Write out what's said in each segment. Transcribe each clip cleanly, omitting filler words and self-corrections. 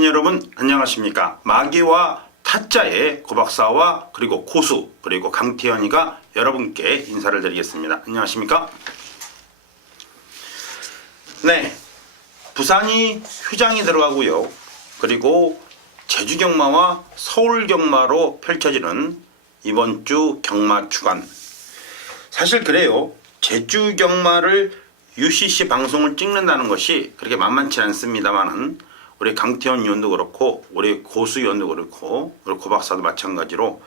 팬 여러분 안녕하십니까. 마기와 타짜의 고박사와 그리고 고수 그리고 강태현이가 여러분께 인사를 드리겠습니다. 안녕하십니까. 네, 부산이 휴장이 들어가고요. 그리고 제주 경마와 서울 경마로 펼쳐지는 이번 주 경마 주간. 사실 그래요. 제주 경마를 UCC 방송을 찍는다는 것이 그렇게 만만치 않습니다만은 우리 강태현 의원도 그렇고 우리 고수 의원도 그렇고 우리 고박사도 마찬가지로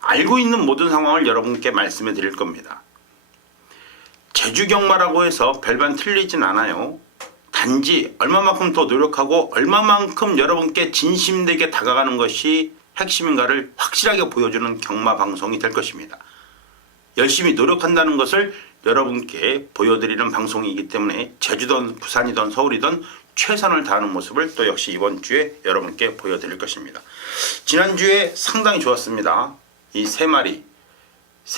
알고 있는 모든 상황을 여러분께 말씀해 드릴 겁니다. 제주 경마라고 해서 별반 틀리진 않아요. 단지 얼마만큼 더 노력하고 얼마만큼 여러분께 진심되게 다가가는 것이 핵심인가를 확실하게 보여주는 경마 방송이 될 것입니다. 열심히 노력한다는 것을 여러분께 보여드리는 방송이기 때문에 제주든 부산이든 서울이든 최선을 다하는 모습을 또 역시 이번 주에 여러분께 보여드릴 것입니다. 지난주에 상당히 좋았습니다. 이 세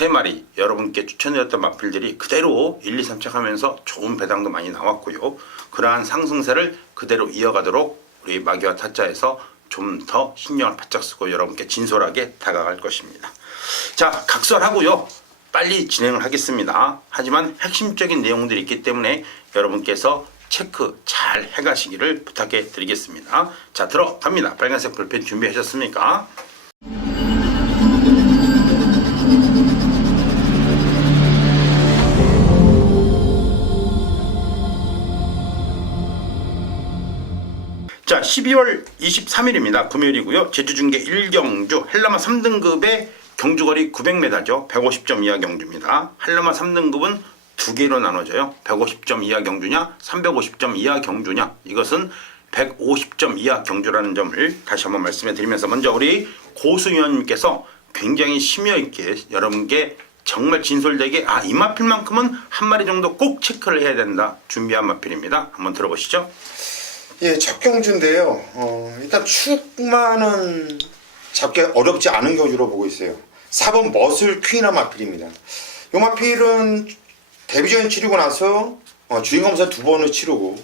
마리 여러분께 추천드렸던 마필들이 그대로 1, 2, 3차 하면서 좋은 배당도 많이 나왔고요. 그러한 상승세를 그대로 이어가도록 우리 마기와 타짜에서 좀 더 신경을 바짝 쓰고 여러분께 진솔하게 다가갈 것입니다. 자, 각설하고요. 빨리 진행을 하겠습니다. 하지만 핵심적인 내용들이 있기 때문에 여러분께서 체크 잘 해가시기를 부탁해 드리겠습니다. 자, 들어갑니다. 빨간색 볼펜 준비하셨습니까? 자, 12월 23일입니다. 금요일이고요. 제주중계 1경주 한라마 3등급의 경주거리 900m죠. 150점 이하 경주입니다. 한라마 3등급은 두 개로 나눠져요. 150점 이하 경주냐 350점 이하 경주냐. 이것은 150점 이하 경주라는 점을 다시 한번 말씀해 드리면서 먼저 우리 고수 위원님께서 굉장히 심의있게 여러분께 정말 진솔되게 이 마필만큼은 한 마리 정도 꼭 체크를 해야 된다 준비한 마필입니다. 한번 들어보시죠. 예, 첫 경주인데요. 일단 축마는 잡기 어렵지 않은 경주로 보고 있어요. 4번 머슬 퀸이나 마필입니다. 이 마필은 데뷔전 치르고 나서 주인검사 2번을 치르고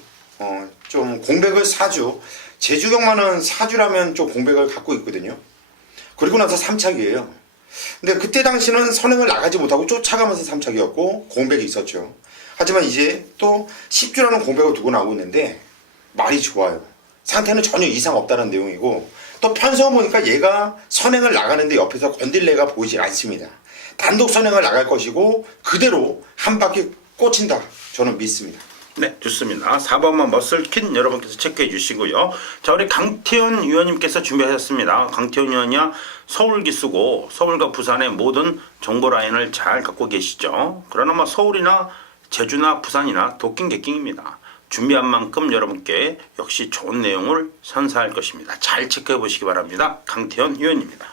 좀 공백을 4주, 제주 경마는 4주라면 좀 공백을 갖고 있거든요. 그리고 나서 3착이에요. 근데 그때 당시는 선행을 나가지 못하고 쫓아가면서 3착이었고 공백이 있었죠. 하지만 이제 또 10주라는 공백을 두고 나오고 있는데 말이 좋아요. 상태는 전혀 이상 없다는 내용이고 또 편성을 보니까 얘가 선행을 나가는데 옆에서 건들레가 보이질 않습니다. 단독 선행을 나갈 것이고 그대로 한 바퀴 꽂힌다. 저는 믿습니다. 네, 좋습니다. 4번만 머슬킨 여러분께서 체크해 주시고요. 자, 우리 강태현 위원님께서 준비하셨습니다. 강태현 위원이야 서울 기수고 서울과 부산의 모든 정보 라인을 잘 갖고 계시죠. 그러나 뭐 서울이나 제주나 부산이나 도킹 객킹입니다. 준비한 만큼 여러분께 역시 좋은 내용을 선사할 것입니다. 잘 체크해 보시기 바랍니다. 강태현 위원입니다.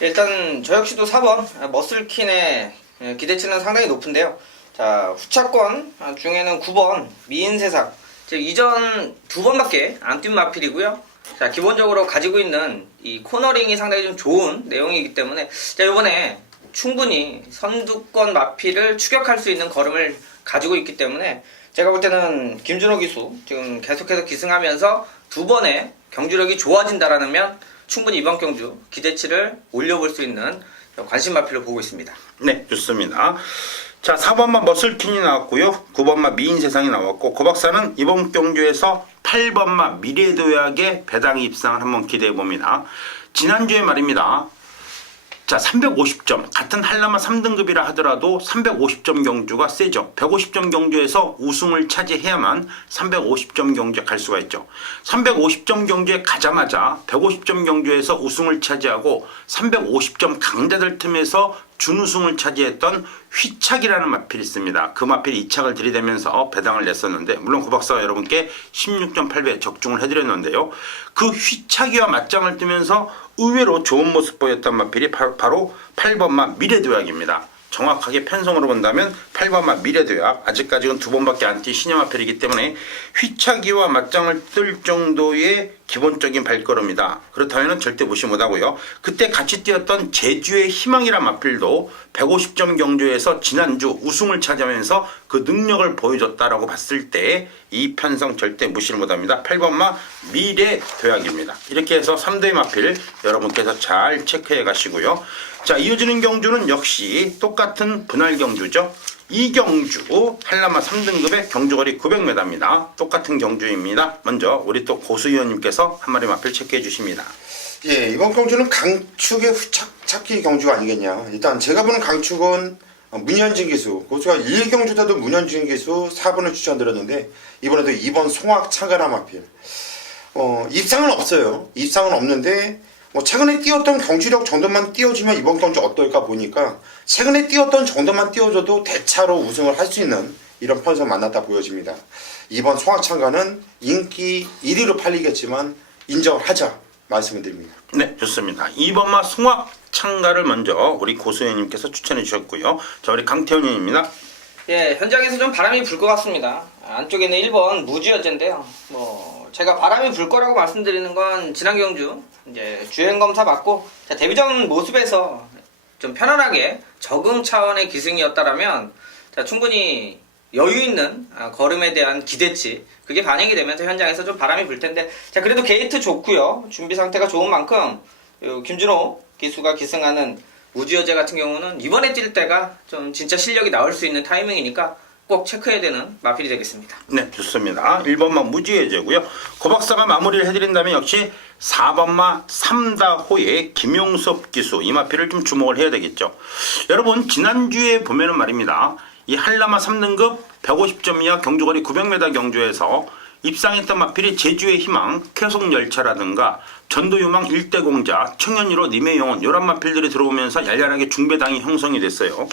일단 저 역시도 4번 머슬킨의 기대치는 상당히 높은데요. 자, 후차권 중에는 9번 미인세상, 즉 이전 2번밖에 안 뛴 마필이고요. 자, 기본적으로 가지고 있는 이 코너링이 상당히 좀 좋은 내용이기 때문에 자, 이번에 충분히 선두권 마필을 추격할 수 있는 걸음을 가지고 있기 때문에 제가 볼 때는 김준호 기수 지금 계속해서 기승하면서 2번의 경주력이 좋아진다라면 충분히 이번 경주 기대치를 올려볼 수 있는 관심 마필로 보고 있습니다. 네, 좋습니다. 자, 4번만 머슬킨이 나왔고요. 9번만 미인세상이 나왔고 고박사는 이번 경주에서 8번만 미래도약의 배당이 입상을 한번 기대해 봅니다. 지난주에 말입니다. 자, 350점 같은 한라마 3등급이라 하더라도 350점 경주가 세죠. 150점 경주에서 우승을 차지해야만 350점 경주에 갈 수가 있죠. 350점 경주에 가자마자 150점 경주에서 우승을 차지하고 350점 강자들 틈에서 준우승을 차지했던 휘착이라는 마필이 있습니다. 그 마필이 2착을 들이대면서 배당을 냈었는데 물론 고박사가 여러분께 16.8배 적중을 해드렸는데요. 그 휘착이와 맞짱을 뜨면서 의외로 좋은 모습 보였던 마필이 바로 8번마 미래도약입니다. 정확하게 편성으로 본다면 8번마 미래도약, 아직까지는 2번밖에 안 뛴 신형 마필이기 때문에 휘착이와 맞짱을 뜰 정도의 기본적인 발걸음이다. 그렇다면 절대 무시 못하고요. 그때 같이 뛰었던 제주의 희망이란 마필도 150점 경주에서 지난주 우승을 차지하면서 그 능력을 보여줬다라고 봤을 때 이 편성 절대 무시를 못합니다. 8번마 미래 도약입니다. 이렇게 해서 3대 마필 여러분께서 잘 체크해 가시고요. 자, 이어지는 경주는 역시 똑같은 분할 경주죠. 이 경주 한라마 3등급의 경주거리 900m입니다. 똑같은 경주입니다. 먼저 우리 또 고수위원님께서 한 마리 마필 체크해 주십니다. 예, 이번 경주는 강축의 후착찾기 경주가 아니겠냐. 일단 제가 보는 강축은 문현진 기수, 고수가 1경주 때도 문현진 기수 4번을 추천드렸는데 이번에도 2번 송악 차가라 마필. 입상은 없어요. 입상은 없는데 최근에 뛰었던 경주력 정도만 띄워주면 이번 경주 어떨까 보니까 최근에 뛰었던 정도만 띄워줘도 대차로 우승을 할 수 있는 이런 편성 만났다 보여집니다. 이번 송악창가는 인기 1위로 팔리겠지만 인정을 하자 말씀을 드립니다. 네, 좋습니다. 2번마 송악창가를 먼저 우리 고수위원님께서 추천해 주셨고요. 자, 우리 강태훈 의원입니다. 예, 현장에서 좀 바람이 불 것 같습니다. 안쪽에는 1번 무지어제인데요. 제가 바람이 불 거라고 말씀드리는 건 지난 경주 이제 주행 검사 받고 데뷔전 모습에서 좀 편안하게 적응 차원의 기승이었다라면 충분히 여유 있는 걸음에 대한 기대치 그게 반영이 되면서 현장에서 좀 바람이 불 텐데 그래도 게이트 좋고요. 준비 상태가 좋은 만큼 김준호 기수가 기승하는 무지어제 같은 경우는 이번에 뛸 때가 좀 진짜 실력이 나올 수 있는 타이밍이니까 꼭 체크해야 되는 마필이 되겠습니다. 네, 좋습니다. 1번마 무지해제고요. 고박사가 마무리를 해드린다면 역시 4번마 삼다호의 김용섭 기수 이 마필을 좀 주목을 해야 되겠죠. 여러분 지난주에 보면은 말입니다. 이 한라마 3등급 150점 이하 경주거리 900m 경주에서 입상했던 마필이 제주의 희망, 쾌속열차라든가 전도유망 일대공자, 청년이로 님의 영혼 이런 마필들이 들어오면서 얄얄하게 중배당이 형성이 됐어요.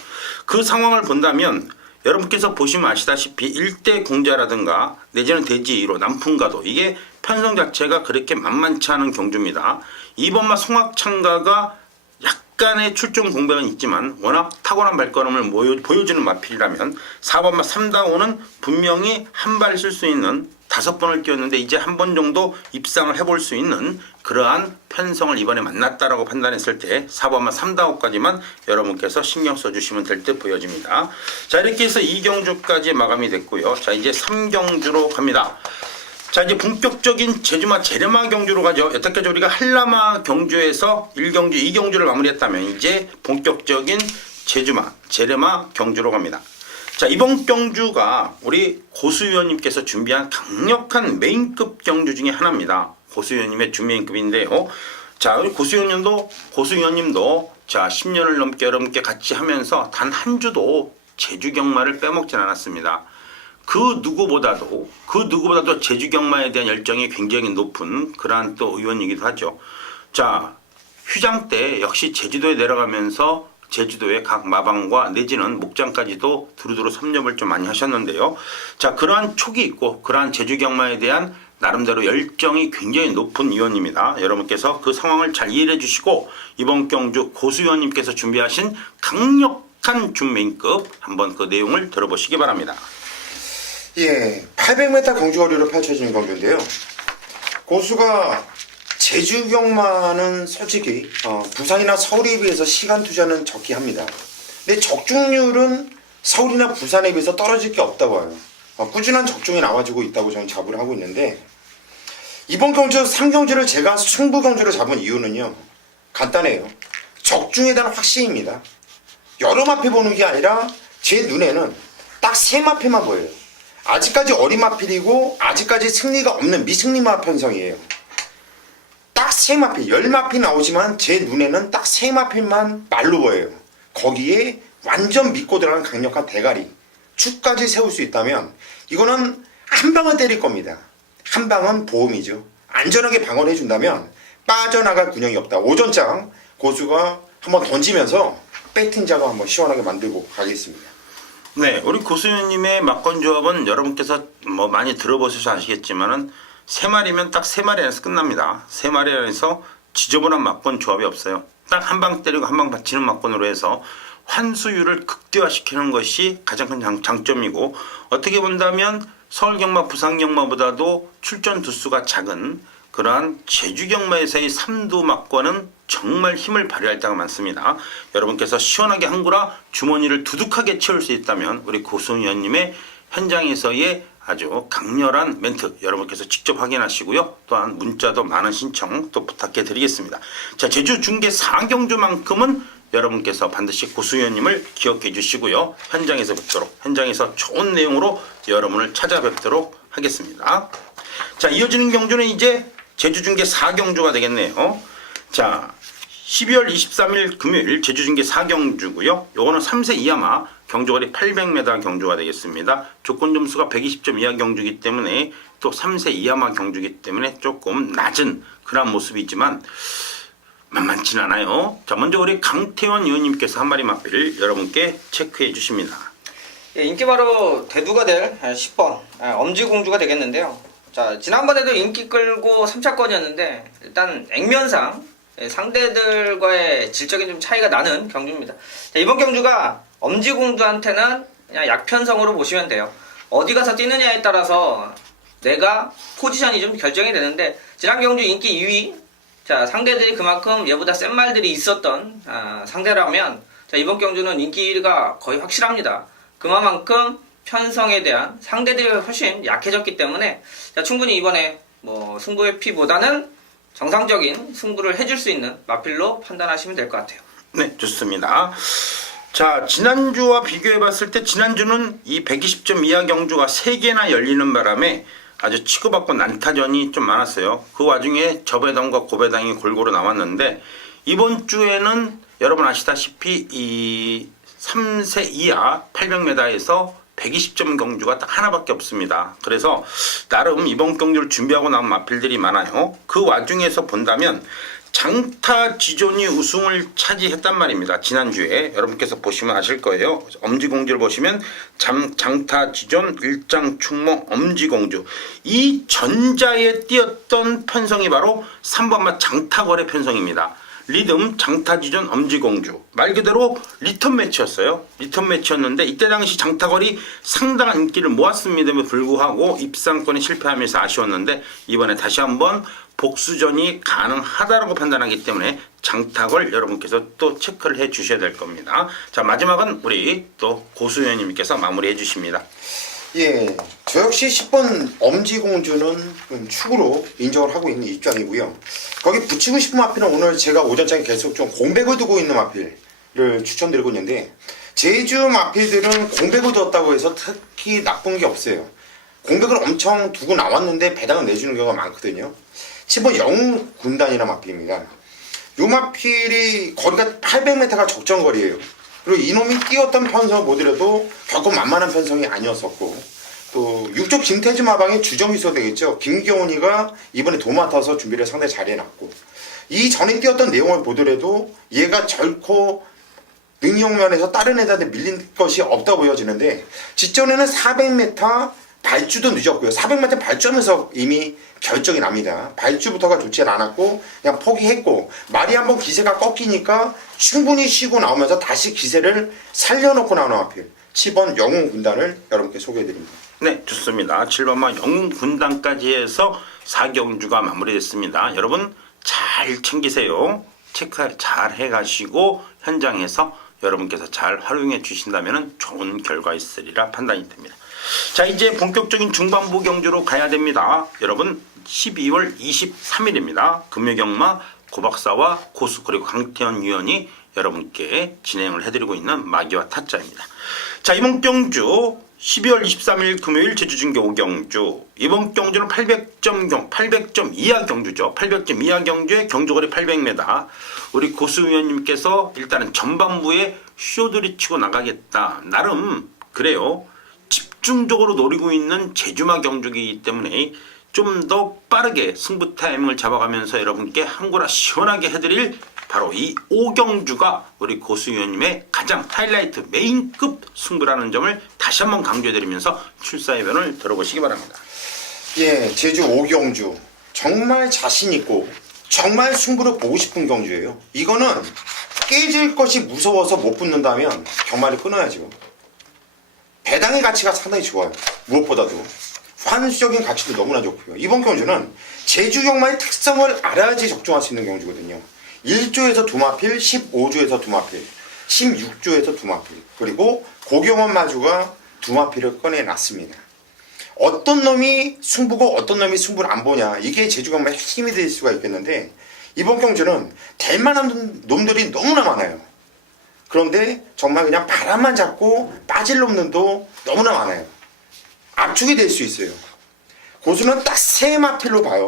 그 상황을 본다면 여러분께서 보시면 아시다시피 일대공자라든가 내지는 대지2로 남풍가도 이게 편성 자체가 그렇게 만만치 않은 경주입니다. 2번마 송악창가가 약간의 출중 공백은 있지만 워낙 탁월한 발걸음을 보여주는 마필이라면 4번마 삼다호는 분명히 한 발 쓸 수 있는 5번을 뛰었는데 이제 한 번 정도 입상을 해볼 수 있는 그러한 편성을 이번에 만났다라고 판단했을 때 4번만 3다호까지만 여러분께서 신경 써주시면 될 듯 보여집니다. 자, 이렇게 해서 2경주까지 마감이 됐고요. 자, 이제 3경주로 갑니다. 자, 이제 본격적인 제주마 제레마 경주로 가죠. 여태까지 우리가 한라마 경주에서 1경주, 2경주를 마무리했다면 이제 본격적인 제주마 제레마 경주로 갑니다. 자, 이번 경주가 우리 고수위원님께서 준비한 강력한 메인급 경주 중에 하나입니다. 고수위원님의 준메인급인데요. 자, 우리 고수위원님도 자 10년을 넘게 여러분께 같이 하면서 단 한 주도 제주 경마를 빼먹진 않았습니다. 그 누구보다도 제주 경마에 대한 열정이 굉장히 높은 그러한 또 의원이기도 하죠. 자, 휴장 때 역시 제주도에 내려가면서 제주도의 각 마방과 내지는 목장까지도 두루두루 섭렵을 좀 많이 하셨는데요. 자, 그러한 촉이 있고 그러한 제주 경마에 대한 나름대로 열정이 굉장히 높은 의원입니다. 여러분께서 그 상황을 잘 이해해 주시고 이번 경주 고수위원님께서 준비하신 강력한 준메인급 한번 그 내용을 들어보시기 바랍니다. 예, 800m 경주거리로 펼쳐지는 경주인데요. 고수가 제주 경마는 솔직히 부산이나 서울에 비해서 시간 투자는 적게 합니다. 근데 적중률은 서울이나 부산에 비해서 떨어질 게 없다고 해요. 꾸준한 적중이 나와지고 있다고 저는 자부를 하고 있는데 이번 경주 3경주를 제가 승부 경주로 잡은 이유는요. 간단해요. 적중에 대한 확신입니다. 여러 마필 보는 게 아니라 제 눈에는 딱 3마필만 보여요. 아직까지 어린 마필이고 아직까지 승리가 없는 미승리마 편성이에요. 딱 3마필, 10마필 나오지만 제 눈에는 딱 3마필만 말로 보여요. 거기에 완전 믿고 들어가는 강력한 대가리 축까지 세울 수 있다면 이거는 한 방을 때릴 겁니다. 한 방은 보험이죠. 안전하게 방어를 해준다면 빠져나갈 군형이 없다. 오전장 고수가 한번 던지면서 배팅자가 한번 시원하게 만들고 가겠습니다. 네, 우리 고수위원님의 막건 조합은 여러분께서 뭐 많이 들어보셔서 아시겠지만은 3마리면 딱 3마리 안에서 끝납니다. 3마리 안에서 지저분한 막건 조합이 없어요. 딱 한 방 때리고 한 방 받치는 막건으로 해서 환수율을 극대화시키는 것이 가장 큰 장점이고 어떻게 본다면 서울경마, 부산경마보다도 출전 두수가 작은 그러한 제주경마에서의 삼두막과는 정말 힘을 발휘할 때가 많습니다. 여러분께서 시원하게 한구라 주머니를 두둑하게 채울 수 있다면 우리 고수훈 위원님의 현장에서의 아주 강렬한 멘트 여러분께서 직접 확인하시고요. 또한 문자도 많은 신청 또 부탁해 드리겠습니다. 자, 제주 중계 4경주만큼은 여러분께서 반드시 고수 위원님을 기억해 주시고요. 현장에서 뵙도록, 현장에서 좋은 내용으로 여러분을 찾아뵙도록 하겠습니다. 자, 이어지는 경주는 이제 제주 중계 4경주가 되겠네요. 자, 12월 23일 금요일 제주 중계 4경주고요. 요거는 3세 이하마 경주거리 800m 경주가 되겠습니다. 조건 점수가 120점 이하 경주이기 때문에 또 3세 이하마 경주이기 때문에 조금 낮은 그런 모습이지만 만만치 않아요. 자, 먼저 우리 강태원 의원님께서 한 마리 마필 여러분께 체크해 주십니다. 예, 인기 바로 대두가 될 10번 엄지공주가 되겠는데요. 자, 지난번에도 인기 끌고 3차권이었는데 일단 액면상 상대들과의 질적인 좀 차이가 나는 경주입니다. 자, 이번 경주가 엄지공주한테는 그냥 약편성으로 보시면 돼요. 어디 가서 뛰느냐에 따라서 내가 포지션이 좀 결정이 되는데 지난 경주 인기 2위, 자, 상대들이 그만큼 얘보다 센 말들이 있었던 상대라면 자, 이번 경주는 인기 1위가 거의 확실합니다. 그만큼 편성에 대한 상대들이 훨씬 약해졌기 때문에 자, 충분히 이번에 뭐 승부의 피보다는 정상적인 승부를 해줄 수 있는 마필로 판단하시면 될 것 같아요. 네, 좋습니다. 자, 지난주와 비교해 봤을 때 지난주는 이 120점 이하 경주가 3개나 열리는 바람에 아주 치고받고 난타전이 좀 많았어요. 그 와중에 저배당과 고배당이 골고루 나왔는데 이번 주에는 여러분 아시다시피 이 3세 이하 800m에서 120점 경주가 딱 하나밖에 없습니다. 그래서 나름 이번 경주를 준비하고 나온 마필들이 많아요. 그 와중에서 본다면 장타 지존이 우승을 차지했단 말입니다. 지난주에 여러분께서 보시면 아실 거예요. 엄지공주를 보시면 장타 지존 일장충몽 엄지공주 이 전자에 띄었던 편성이 바로 3번마 장타거래 편성입니다. 리듬 장타지존 엄지공주 말 그대로 리턴 매치였어요. 리턴 매치였는데 이때 당시 장타걸이 상당한 인기를 모았음에도 불구하고 입상권에 실패하면서 아쉬웠는데 이번에 다시 한번 복수전이 가능하다고 판단하기 때문에 장타걸 여러분께서 또 체크를 해 주셔야 될 겁니다. 자, 마지막은 우리 또 고수 의원님께서 마무리해 주십니다. 예, 저 역시 10번 엄지공주는 축으로 인정을 하고 있는 입장이고요. 거기 붙이고 싶은 마필은 오늘 제가 오전장에 계속 좀 공백을 두고 있는 마필을 추천드리고 있는데 제주 마필들은 공백을 두었다고 해서 특히 나쁜 게 없어요. 공백을 엄청 두고 나왔는데 배당을 내주는 경우가 많거든요. 10번 영웅군단이라는 마필입니다. 이 마필이 거리가 800m가 적정거리예요. 그리고 이놈이 뛰었던 편성을 보더라도 결코 만만한 편성이 아니었었고 또 육족 김태주 마방의 주정휘소 되겠죠. 김경훈이가 이번에 도맡아서 준비를 상당히 잘 해놨고 이 전에 뛰었던 내용을 보더라도 얘가 결코 능력면에서 다른 애들한테 밀린 것이 없다 보여지는데 직전에는 400m 발주도 늦었고요. 400m 발주하면서 이미 결정이 납니다. 발주부터가 좋지 않았고 그냥 포기했고 말이 한번 기세가 꺾이니까 충분히 쉬고 나오면서 다시 기세를 살려놓고 나오는 마필 7번 영웅군단을 여러분께 소개해드립니다. 네, 좋습니다. 7번만 영웅군단까지 해서 4경주가 마무리됐습니다. 여러분 잘 챙기세요. 체크 잘 해가시고 현장에서 여러분께서 잘 활용해 주신다면 좋은 결과 있으리라 판단이 됩니다. 자, 이제 본격적인 중반부 경주로 가야 됩니다. 여러분 12월 23일입니다. 금요경마 고박사와 고수 그리고 강태현 위원이 여러분께 진행을 해드리고 있는 마기와 타짜입니다. 자, 이번 경주 12월 23일 금요일 제주중계 5경주 이번 경주는 800점 이하 경주죠. 800점 이하 경주의 경주거리 800m 우리 고수 위원님께서 일단은 전반부에 쇼들이 치고 나가겠다. 나름 그래요. 집중적으로 노리고 있는 제주마 경주이기 때문에 좀 더 빠르게 승부 타이밍을 잡아가면서 여러분께 한구라 시원하게 해드릴 바로 이 5경주가 우리 고수 위원님의 가장 하이라이트 메인급 승부라는 점을 다시 한번 강조해드리면서 출사의변을 들어보시기 바랍니다. 예, 제주 5경주 정말 자신있고 정말 승부를 보고 싶은 경주예요. 이거는 깨질 것이 무서워서 못 붙는다면 경마를 끊어야죠. 배당의 가치가 상당히 좋아요. 무엇보다도 환수적인 가치도 너무나 좋고요. 이번 경주는 제주 경마의 특성을 알아야지 적중할 수 있는 경주거든요. 1조에서 두 마필, 15조에서 두 마필, 16조에서 두 마필, 그리고 고경원 마주가 두 마필을 꺼내놨습니다. 어떤 놈이 승부고 어떤 놈이 승부를 안 보냐, 이게 제주 경마의 핵심이 될 수가 있겠는데, 이번 경주는 될 만한 놈들이 너무나 많아요. 그런데 정말 그냥 바람만 잡고 빠질 놈들도 너무나 많아요. 압축이 될 수 있어요. 고수는 딱 세 마필로 봐요.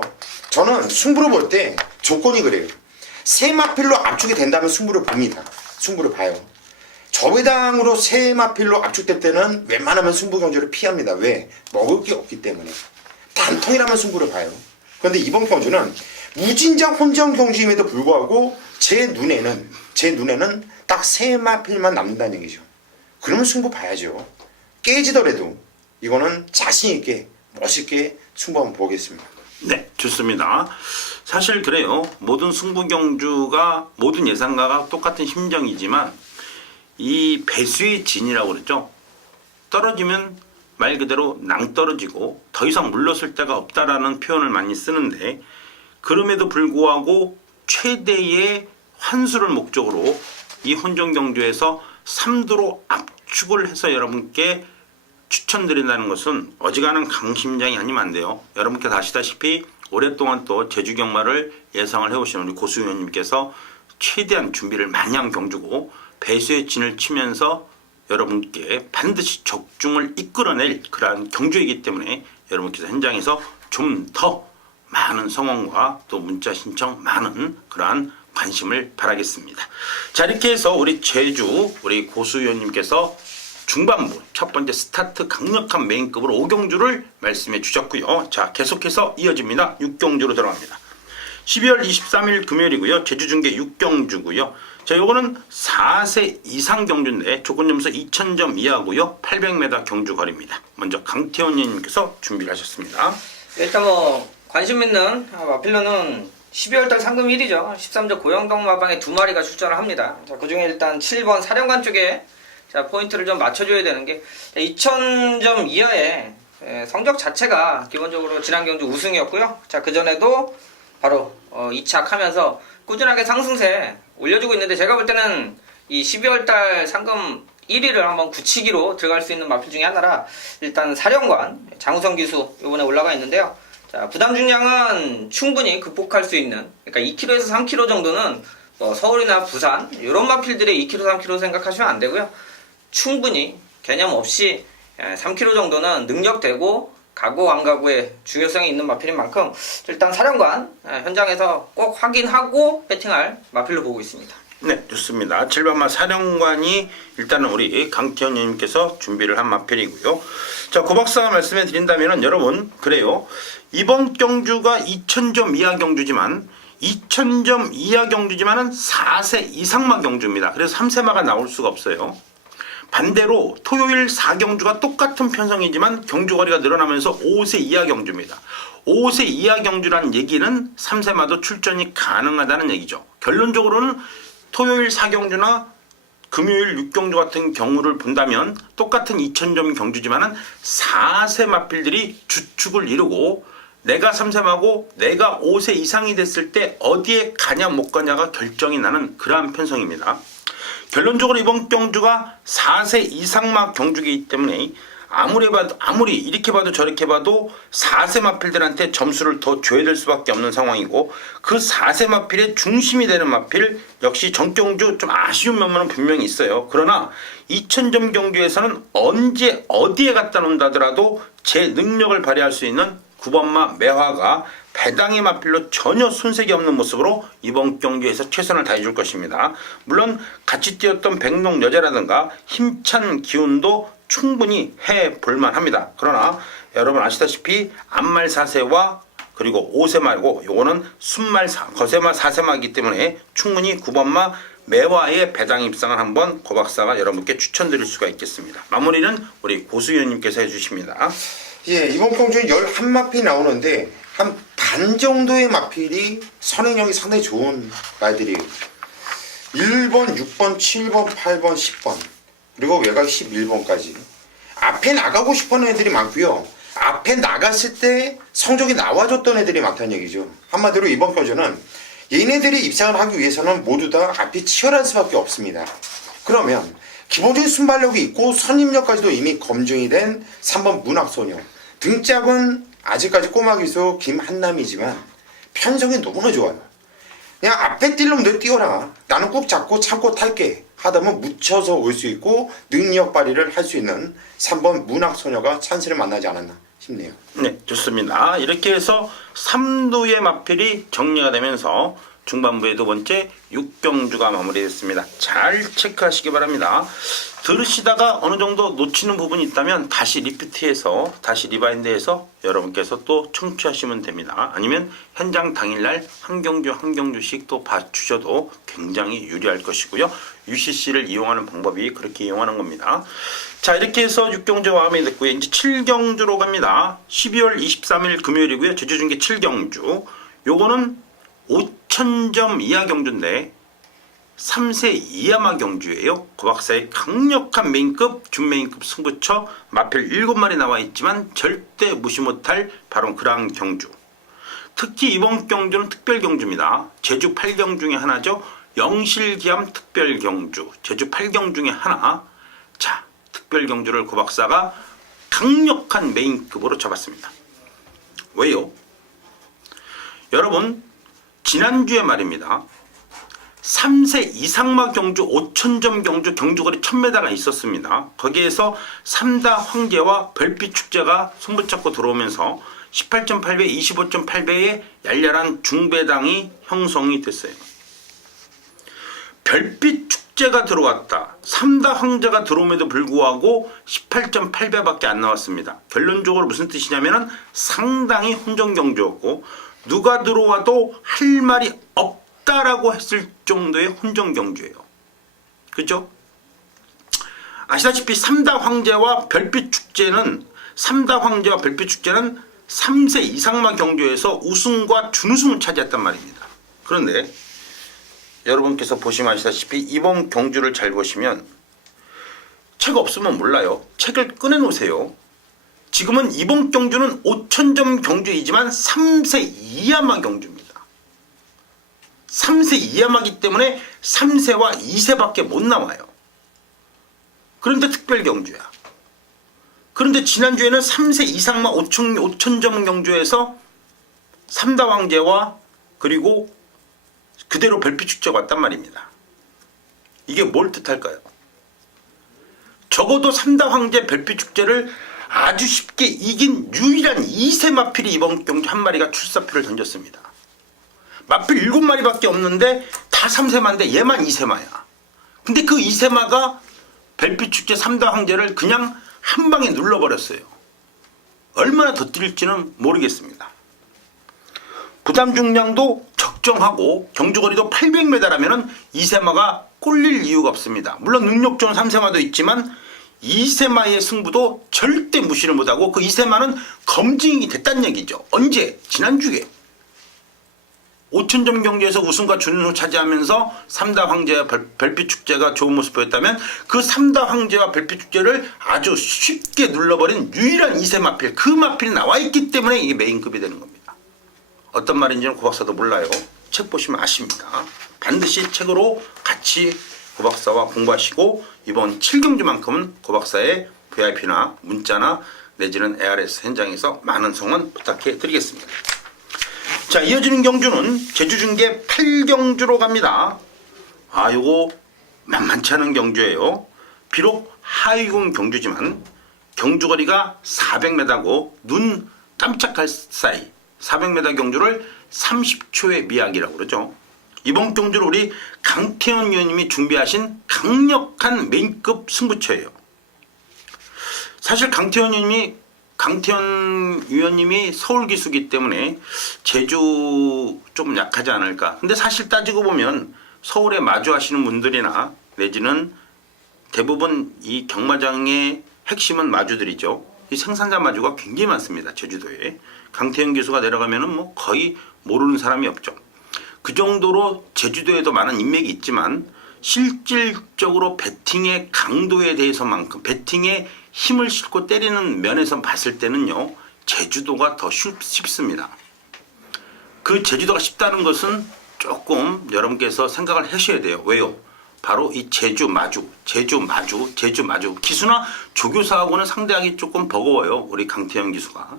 저는 승부를 볼 때 조건이 그래요. 세 마필로 압축이 된다면 승부를 봅니다. 승부를 봐요. 저배당으로 세 마필로 압축될 때는 웬만하면 승부 경주를 피합니다. 왜? 먹을 게 없기 때문에. 단통이라면 승부를 봐요. 그런데 이번 경주는 무진장 혼전 경주임에도 불구하고 제 눈에는 딱 세 마필만 남는다는 얘기죠. 그러면 승부 봐야죠. 깨지더라도 이거는 자신 있게 멋있게 승부 한번 보겠습니다. 네, 좋습니다. 사실 그래요. 모든 승부 경주가 모든 예상가가 똑같은 심정이지만 이 배수의 진이라고 그러죠. 떨어지면 말 그대로 낭떨어지고 더 이상 물러설 데가 없다라는 표현을 많이 쓰는데, 그럼에도 불구하고 최대의 환수를 목적으로 이 혼전 경주에서 3도로 압축을 해서 여러분께 추천드린다는 것은 어지간한 강심장이 아니면 안 돼요. 여러분께서 아시다시피 오랫동안 또 제주 경마를 예상을 해오신 우리 고수 의원님께서 최대한 준비를 많이 한 경주고, 배수의 진을 치면서 여러분께 반드시 적중을 이끌어낼 그러한 경주이기 때문에 여러분께서 현장에서 좀 더 많은 성원과 또 문자 신청 많은 그러한 관심을 바라겠습니다. 자, 이렇게 해서 우리 제주 우리 고수 의원님께서 중반부 첫 번째 스타트 강력한 메인급으로 5경주를 말씀해 주셨고요. 자, 계속해서 이어집니다. 6경주로 들어갑니다. 12월 23일 금요일이고요. 제주중계 6경주고요. 자, 요거는 4세 이상 경주인데 조건점수 2000점 이하고요. 800m 경주 거리입니다. 먼저 강태원 님께서 준비를 하셨습니다. 일단 뭐 관심 있는 마필로는 12월달 상금 1위죠. 13조 고영동 마방에 두 마리가 출전을 합니다. 자, 그중에 일단 7번 사령관 쪽에 자, 포인트를 좀 맞춰줘야 되는 게 2000점 이하의 성적 자체가 기본적으로 지난 경주 우승이었고요. 자, 그전에도 바로 이착하면서 꾸준하게 상승세 올려주고 있는데, 제가 볼 때는 이 12월달 상금 1위를 한번 굳히기로 들어갈 수 있는 마필 중에 하나라 일단 사령관 장우성 기수 이번에 올라가 있는데요. 자, 부담 중량은 충분히 극복할 수 있는, 그러니까 2kg에서 3kg 정도는 서울이나 부산 이런 마필들의 2kg, 3kg 생각하시면 안 되고요. 충분히 개념 없이 3kg 정도는 능력되고 가고 안 가고의 중요성이 있는 마필인 만큼 일단 사령관 현장에서 꼭 확인하고 배팅할 마필로 보고 있습니다. 네, 좋습니다. 7번마 사령관이 일단은 우리 강태현 님께서 준비를 한 마필이고요. 자, 고박사가 말씀해 드린다면은 여러분, 그래요. 이번 경주가 2000점 이하 경주지만 2000점 이하 경주지만은 4세 이상마 경주입니다. 그래서 3세마가 나올 수가 없어요. 반대로 토요일 4경주가 똑같은 편성이지만 경주거리가 늘어나면서 5세 이하 경주입니다. 5세 이하 경주라는 얘기는 3세마도 출전이 가능하다는 얘기죠. 결론적으로는 토요일 4경주나 금요일 6경주 같은 경우를 본다면 똑같은 2000점 경주지만은 4세 마필들이 주축을 이루고 내가 3세마고 내가 5세 이상이 됐을 때 어디에 가냐 못 가냐가 결정이 나는 그러한 편성입니다. 결론적으로 이번 경주가 4세 이상마 경주이기 때문에 아무리 이렇게 봐도 저렇게 봐도 4세 마필들한테 점수를 더 줘야 될 수밖에 없는 상황이고, 그 4세 마필의 중심이 되는 마필 역시 전경주 좀 아쉬운 면모는 분명히 있어요. 그러나 2000점 경주에서는 언제 어디에 갖다 놓는다더라도 제 능력을 발휘할 수 있는 9번마 매화가 배당의 마필로 전혀 손색이 없는 모습으로 이번 경기에서 최선을 다해줄 것입니다. 물론 같이 뛰었던 백농 여자라든가 힘찬 기운도 충분히 해볼만 합니다. 그러나 여러분 아시다시피 암말 4세와 그리고 5세 말고 요거는 순말 거세마 4세마이기 때문에 충분히 9번마 매화의 배당 입상을 한번 고박사가 여러분께 추천드릴 수가 있겠습니다. 마무리는 우리 고수위원님께서 해주십니다. 예, 이번 경주에 11마필이 나오는데 한 반 정도의 마필이 선행력이 상당히 좋은 말들이에요. 1번, 6번, 7번, 8번, 10번 그리고 외곽 11번까지 앞에 나가고 싶어하는 애들이 많고요. 앞에 나갔을 때 성적이 나와줬던 애들이 많다는 얘기죠. 한마디로 이번 경주는 얘네들이 입상을 하기 위해서는 모두 다 앞이 치열할 수밖에 없습니다. 그러면 기본적인 순발력이 있고 선임력까지도 이미 검증이 된 3번 문학소녀. 등짝은 아직까지 꼬마 기수 김한남이지만 편성이 너무나 좋아요. 그냥 앞에 뛸 놈들 뛰어라. 나는 꾹 잡고 참고 탈게. 하다면 묻혀서 올 수 있고 능력 발휘를 할 수 있는 3번 문학소녀가 찬스를 만나지 않았나 싶네요. 네, 좋습니다. 이렇게 해서 3두의 마필이 정리가 되면서 중반부의 두 번째 6경주가 마무리됐습니다. 잘 체크하시기 바랍니다. 들으시다가 어느 정도 놓치는 부분이 있다면 다시 리피트해서 다시 리바인드해서 여러분께서 또 청취하시면 됩니다. 아니면 현장 당일날 한 경주씩 또 봐주셔도 굉장히 유리할 것이고요. UCC를 이용하는 방법이 그렇게 이용하는 겁니다. 자, 이렇게 해서 6경주 마무리됐고요. 이제 7경주로 갑니다. 12월 23일 금요일이고요. 제주중계 7경주. 요거는 5,000점 이하 경주인데 3세 이하마 경주예요. 고박사의 강력한 메인급, 준메인급 승부처 마필 7마리 나와 있지만 절대 무시 못할 바로 그러한 경주. 특히 이번 경주는 특별 경주입니다. 제주 8경 중에 하나죠. 영실기암 특별 경주. 제주 8경 중에 하나. 자, 특별 경주를 고박사가 강력한 메인급으로 잡았습니다. 왜요? 여러분, 지난주에 말입니다. 3세 이상마 경주 5,000점 경주 경주거리 1000m가 있었습니다. 거기에서 3다 황제와 별빛 축제가 승부 찾고 들어오면서 18.8배, 25.8배의 열렬한 중배당이 형성이 됐어요. 별빛 축제가 들어왔다. 3다 황제가 들어옴에도 불구하고 18.8배밖에 안 나왔습니다. 결론적으로 무슨 뜻이냐면은 상당히 혼전 경주였고 누가 들어와도 할 말이 없다라고 했을 정도의 혼전 경주예요. 그죠? 아시다시피 3다 황제와 별빛 축제는 3세 이상마 경주에서 우승과 준우승을 차지했단 말입니다. 그런데 여러분께서 보시면 아시다시피 이번 경주를 잘 보시면 책 없으면 몰라요. 책을 꺼내놓으세요. 지금은 이번 경주는 5,000점 경주이지만 3세 이하마 경주입니다. 3세 이하마기 때문에 3세와 2세밖에 못 나와요. 그런데 특별 경주야. 그런데 지난주에는 3세 이상마 5,000점 경주에서 3다 황제와 그리고 그대로 별빛 축제가 왔단 말입니다. 이게 뭘 뜻할까요? 적어도 3다 황제 별빛 축제를 아주 쉽게 이긴 유일한 2세 마필이 이번 경주 한 마리가 출사표를 던졌습니다. 마필 7마리밖에 없는데 다 3세마인데 얘만 2세마야. 근데 그 2세마가 별빛 축제 3다 황제를 그냥 한 방에 눌러버렸어요. 얼마나 더 뛸지는 모르겠습니다. 부담 중량도 적정하고 경주거리도 800m라면 2세마가 꼴릴 이유가 없습니다. 물론 능력 좋은 3세마도 있지만 2세마의 승부도 절대 무시를 못하고 그 2세마는 검증이 됐다는 얘기죠. 언제? 지난주에 5,000점 경주에서 우승과 준우승을 차지하면서 3다 황제와 별빛 축제가 좋은 모습 보였다면 그 3다 황제와 별빛 축제를 아주 쉽게 눌러버린 유일한 2세 마필, 그 마필이 나와있기 때문에 이게 메인급이 되는 겁니다. 어떤 말인지는 고박사도 몰라요. 책 보시면 아십니다. 반드시 책으로 같이 고박사와 공부하시고 이번 7경주만큼은 고박사의 VIP나 문자나 내지는 ARS 현장에서 많은 성원 부탁해 드리겠습니다. 자, 이어지는 경주는 제주중계 8경주로 갑니다. 아, 요거 만만치 않은 경주예요. 비록 하위군 경주지만 경주거리가 400m고 눈 깜짝할 사이 400m 경주를 30초의 미학이라고 그러죠. 이번 경주를 우리 강태현 위원님이 준비하신 강력한 메인급 승부처예요. 사실 강태현 위원님이 서울 기수기 때문에 제주 좀 약하지 않을까. 근데 사실 따지고 보면 서울에 마주하시는 분들이나 내지는 대부분 이 경마장의 핵심은 마주들이죠. 이 생산자 마주가 굉장히 많습니다. 제주도에. 강태현 기수가 내려가면은 뭐 거의 모르는 사람이 없죠. 그 정도로 제주도에도 많은 인맥이 있지만 실질적으로 배팅의 강도에 대해서만큼 배팅의 힘을 싣고 때리는 면에서 봤을 때는요, 제주도가 더 쉽습니다. 그 제주도가 쉽다는 것은 조금 여러분께서 생각을 하셔야 돼요. 왜요? 바로 이 제주 마주 기수나 조교사하고는 상대하기 조금 버거워요. 우리 강태현 기수가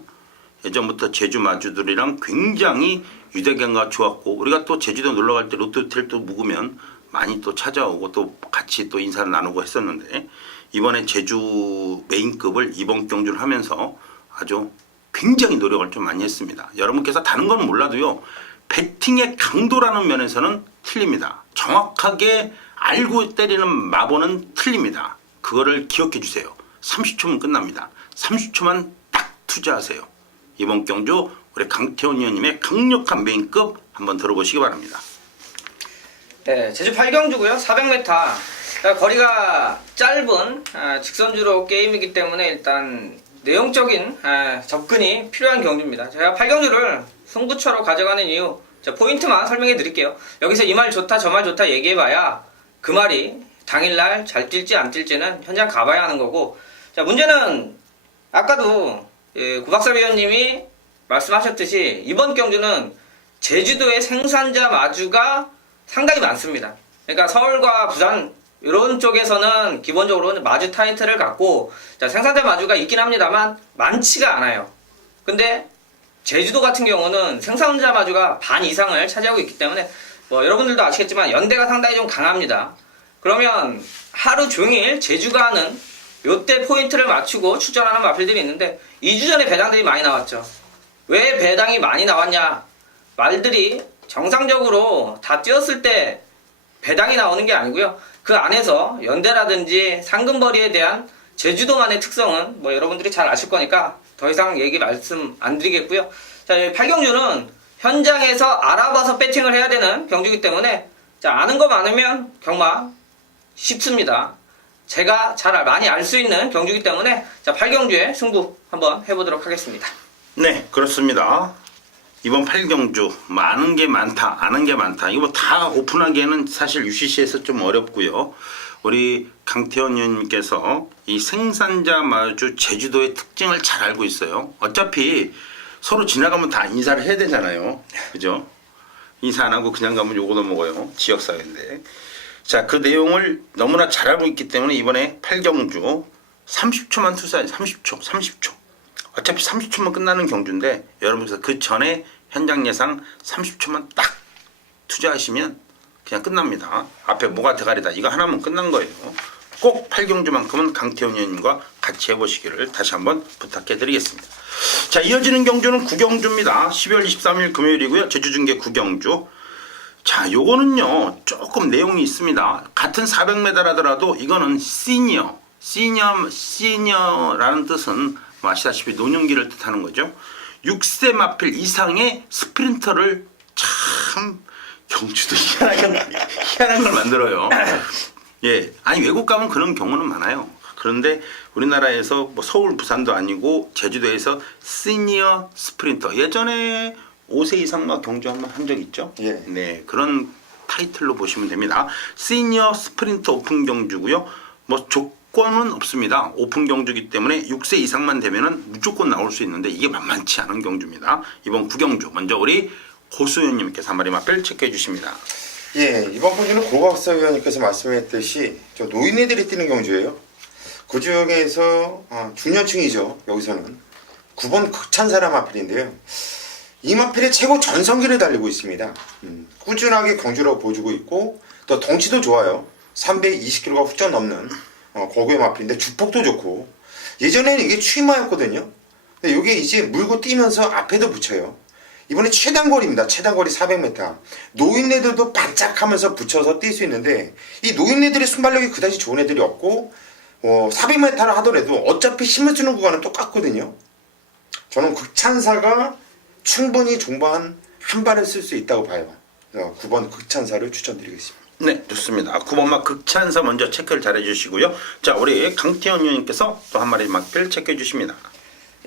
예전부터 제주 마주들이랑 굉장히 유대감과 좋았고, 우리가 또 제주도 놀러 갈 때 롯데호텔 또 묵으면 많이 또 찾아오고 또 같이 또 인사를 나누고 했었는데, 이번에 제주 메인급을 이번 경주를 하면서 아주 굉장히 노력을 좀 많이 했습니다. 여러분께서 다른 건 몰라도요, 배팅의 강도라는 면에서는 틀립니다. 정확하게 알고 때리는 마보는 틀립니다. 그거를 기억해 주세요. 30초면 끝납니다. 30초만 딱 투자하세요. 이번 경주 우리 강태훈 의원님의 강력한 메인급 한번 들어보시기 바랍니다. 네, 제주 8경주고요. 400m. 거리가 짧은 직선주로 게임이기 때문에 일단 내용적인 접근이 필요한 경주입니다. 제가 8경주를 승부처로 가져가는 이유, 포인트만 설명해 드릴게요. 여기서 이 말 좋다 저 말 좋다 얘기해봐야 그 말이 당일날 잘 뛸지 안 뛸지는 현장 가봐야 하는 거고, 자, 문제는 아까도 구박사 위원님이 말씀하셨듯이 이번 경주는 제주도의 생산자 마주가 상당히 많습니다. 그러니까 서울과 부산 이런 쪽에서는 기본적으로 마주 타이틀을 갖고, 자, 생산자 마주가 있긴 합니다만 많지가 않아요. 근데 제주도 같은 경우는 생산자 마주가 반 이상을 차지하고 있기 때문에 뭐 여러분들도 아시겠지만 연대가 상당히 좀 강합니다. 그러면 하루 종일 제주가 하는 요때 포인트를 맞추고 출전하는 마필들이 있는데 2주 전에 배당들이 많이 나왔죠. 왜 배당이 많이 나왔냐? 말들이 정상적으로 다 뛰었을 때 배당이 나오는 게 아니고요. 그 안에서 연대라든지 상금벌이에 대한 제주도만의 특성은 뭐 여러분들이 잘 아실 거니까 더 이상 얘기 말씀 안 드리겠고요. 자, 8경주는 현장에서 알아봐서 배팅을 해야 되는 경주이기 때문에, 자, 아는 거 많으면 경마 쉽습니다. 제가 잘 많이 알 수 있는 경주이기 때문에, 자, 8경주의 승부 한번 해보도록 하겠습니다. 네, 그렇습니다. 이번 8경주 아는 게 많다, 아는 게 많다. 이거 다 오픈하기에는 사실 UCC에서 좀 어렵고요. 우리 강태원 의원님께서 이 생산자 마주 제주도의 특징을 잘 알고 있어요. 어차피 서로 지나가면 다 인사를 해야 되잖아요. 그죠? 인사 안 하고 그냥 가면 요거도 먹어요. 지역사회인데. 자, 그 내용을 너무나 잘 알고 있기 때문에 이번에 8경주 30초만 투자해. 30초. 어차피 30초만 끝나는 경주인데 여러분께서 그 전에 현장 예상 30초만 딱 투자하시면 그냥 끝납니다. 앞에 뭐가 대가리다 이거 하나면 끝난 거예요. 꼭 8경주만큼은 강태훈 의원님과 같이 해보시기를 다시 한번 부탁해 드리겠습니다. 자, 이어지는 경주는 9경주입니다. 12월 23일 금요일이고요. 제주중계 9경주. 자, 요거는요 조금 내용이 있습니다. 같은 400m 하더라도 이거는 시니어라는 뜻은 뭐 아시다시피 노년기를 뜻하는 거죠. 6세 마필 이상의 스프린터를 참 경주도 희한한 걸 만들어요. 예, 아니 외국 가면 그런 경우는 많아요. 그런데 우리나라에서 뭐 서울, 부산도 아니고 제주도에서 시니어 스프린터 예전에 5세 이상 막 경주 한번 한 적 있죠. 예. 네, 그런 타이틀로 보시면 됩니다. 시니어 스프린터 오픈 경주고요. 뭐 조건은 없습니다. 오픈 경주이기 때문에 6세 이상만 되면은 무조건 나올 수 있는데 이게 만만치 않은 경주입니다. 이번 9경주 먼저 우리 고수 의원님께서 한 마리 맛별 체크해 주십니다. 예, 이번 경주는 고박사 위원님께서 말씀했듯이 저 노인네들이 뛰는 경주예요. 그 중에서 중년층이죠. 여기서는 9번 극찬사람 마필인데요. 이 마필의 최고 전성기를 달리고 있습니다. 꾸준하게 경주라고 보여주고 있고 또 덩치도 좋아요. 320kg가 훌쩍 넘는 고구의 마필인데 주폭도 좋고, 예전에는 이게 취마였거든요. 근데 이게 이제 물고 뛰면서 앞에도 붙여요. 이번에 최단거리입니다. 최단거리 400m. 노인네들도 반짝하면서 붙여서 뛸 수 있는데 이 노인네들의 순발력이 그다지 좋은 애들이 없고 400m를 하더라도 어차피 힘을 쓰는 구간은 똑같거든요. 저는 극찬사가 충분히 종반 한 발을 쓸 수 있다고 봐요. 9번 극찬사를 추천드리겠습니다. 네, 좋습니다. 9번마 극찬사 먼저 체크를 잘 해주시고요. 자, 우리 강태현 의원님께서 또 한 마리 막필 체크해 주십니다.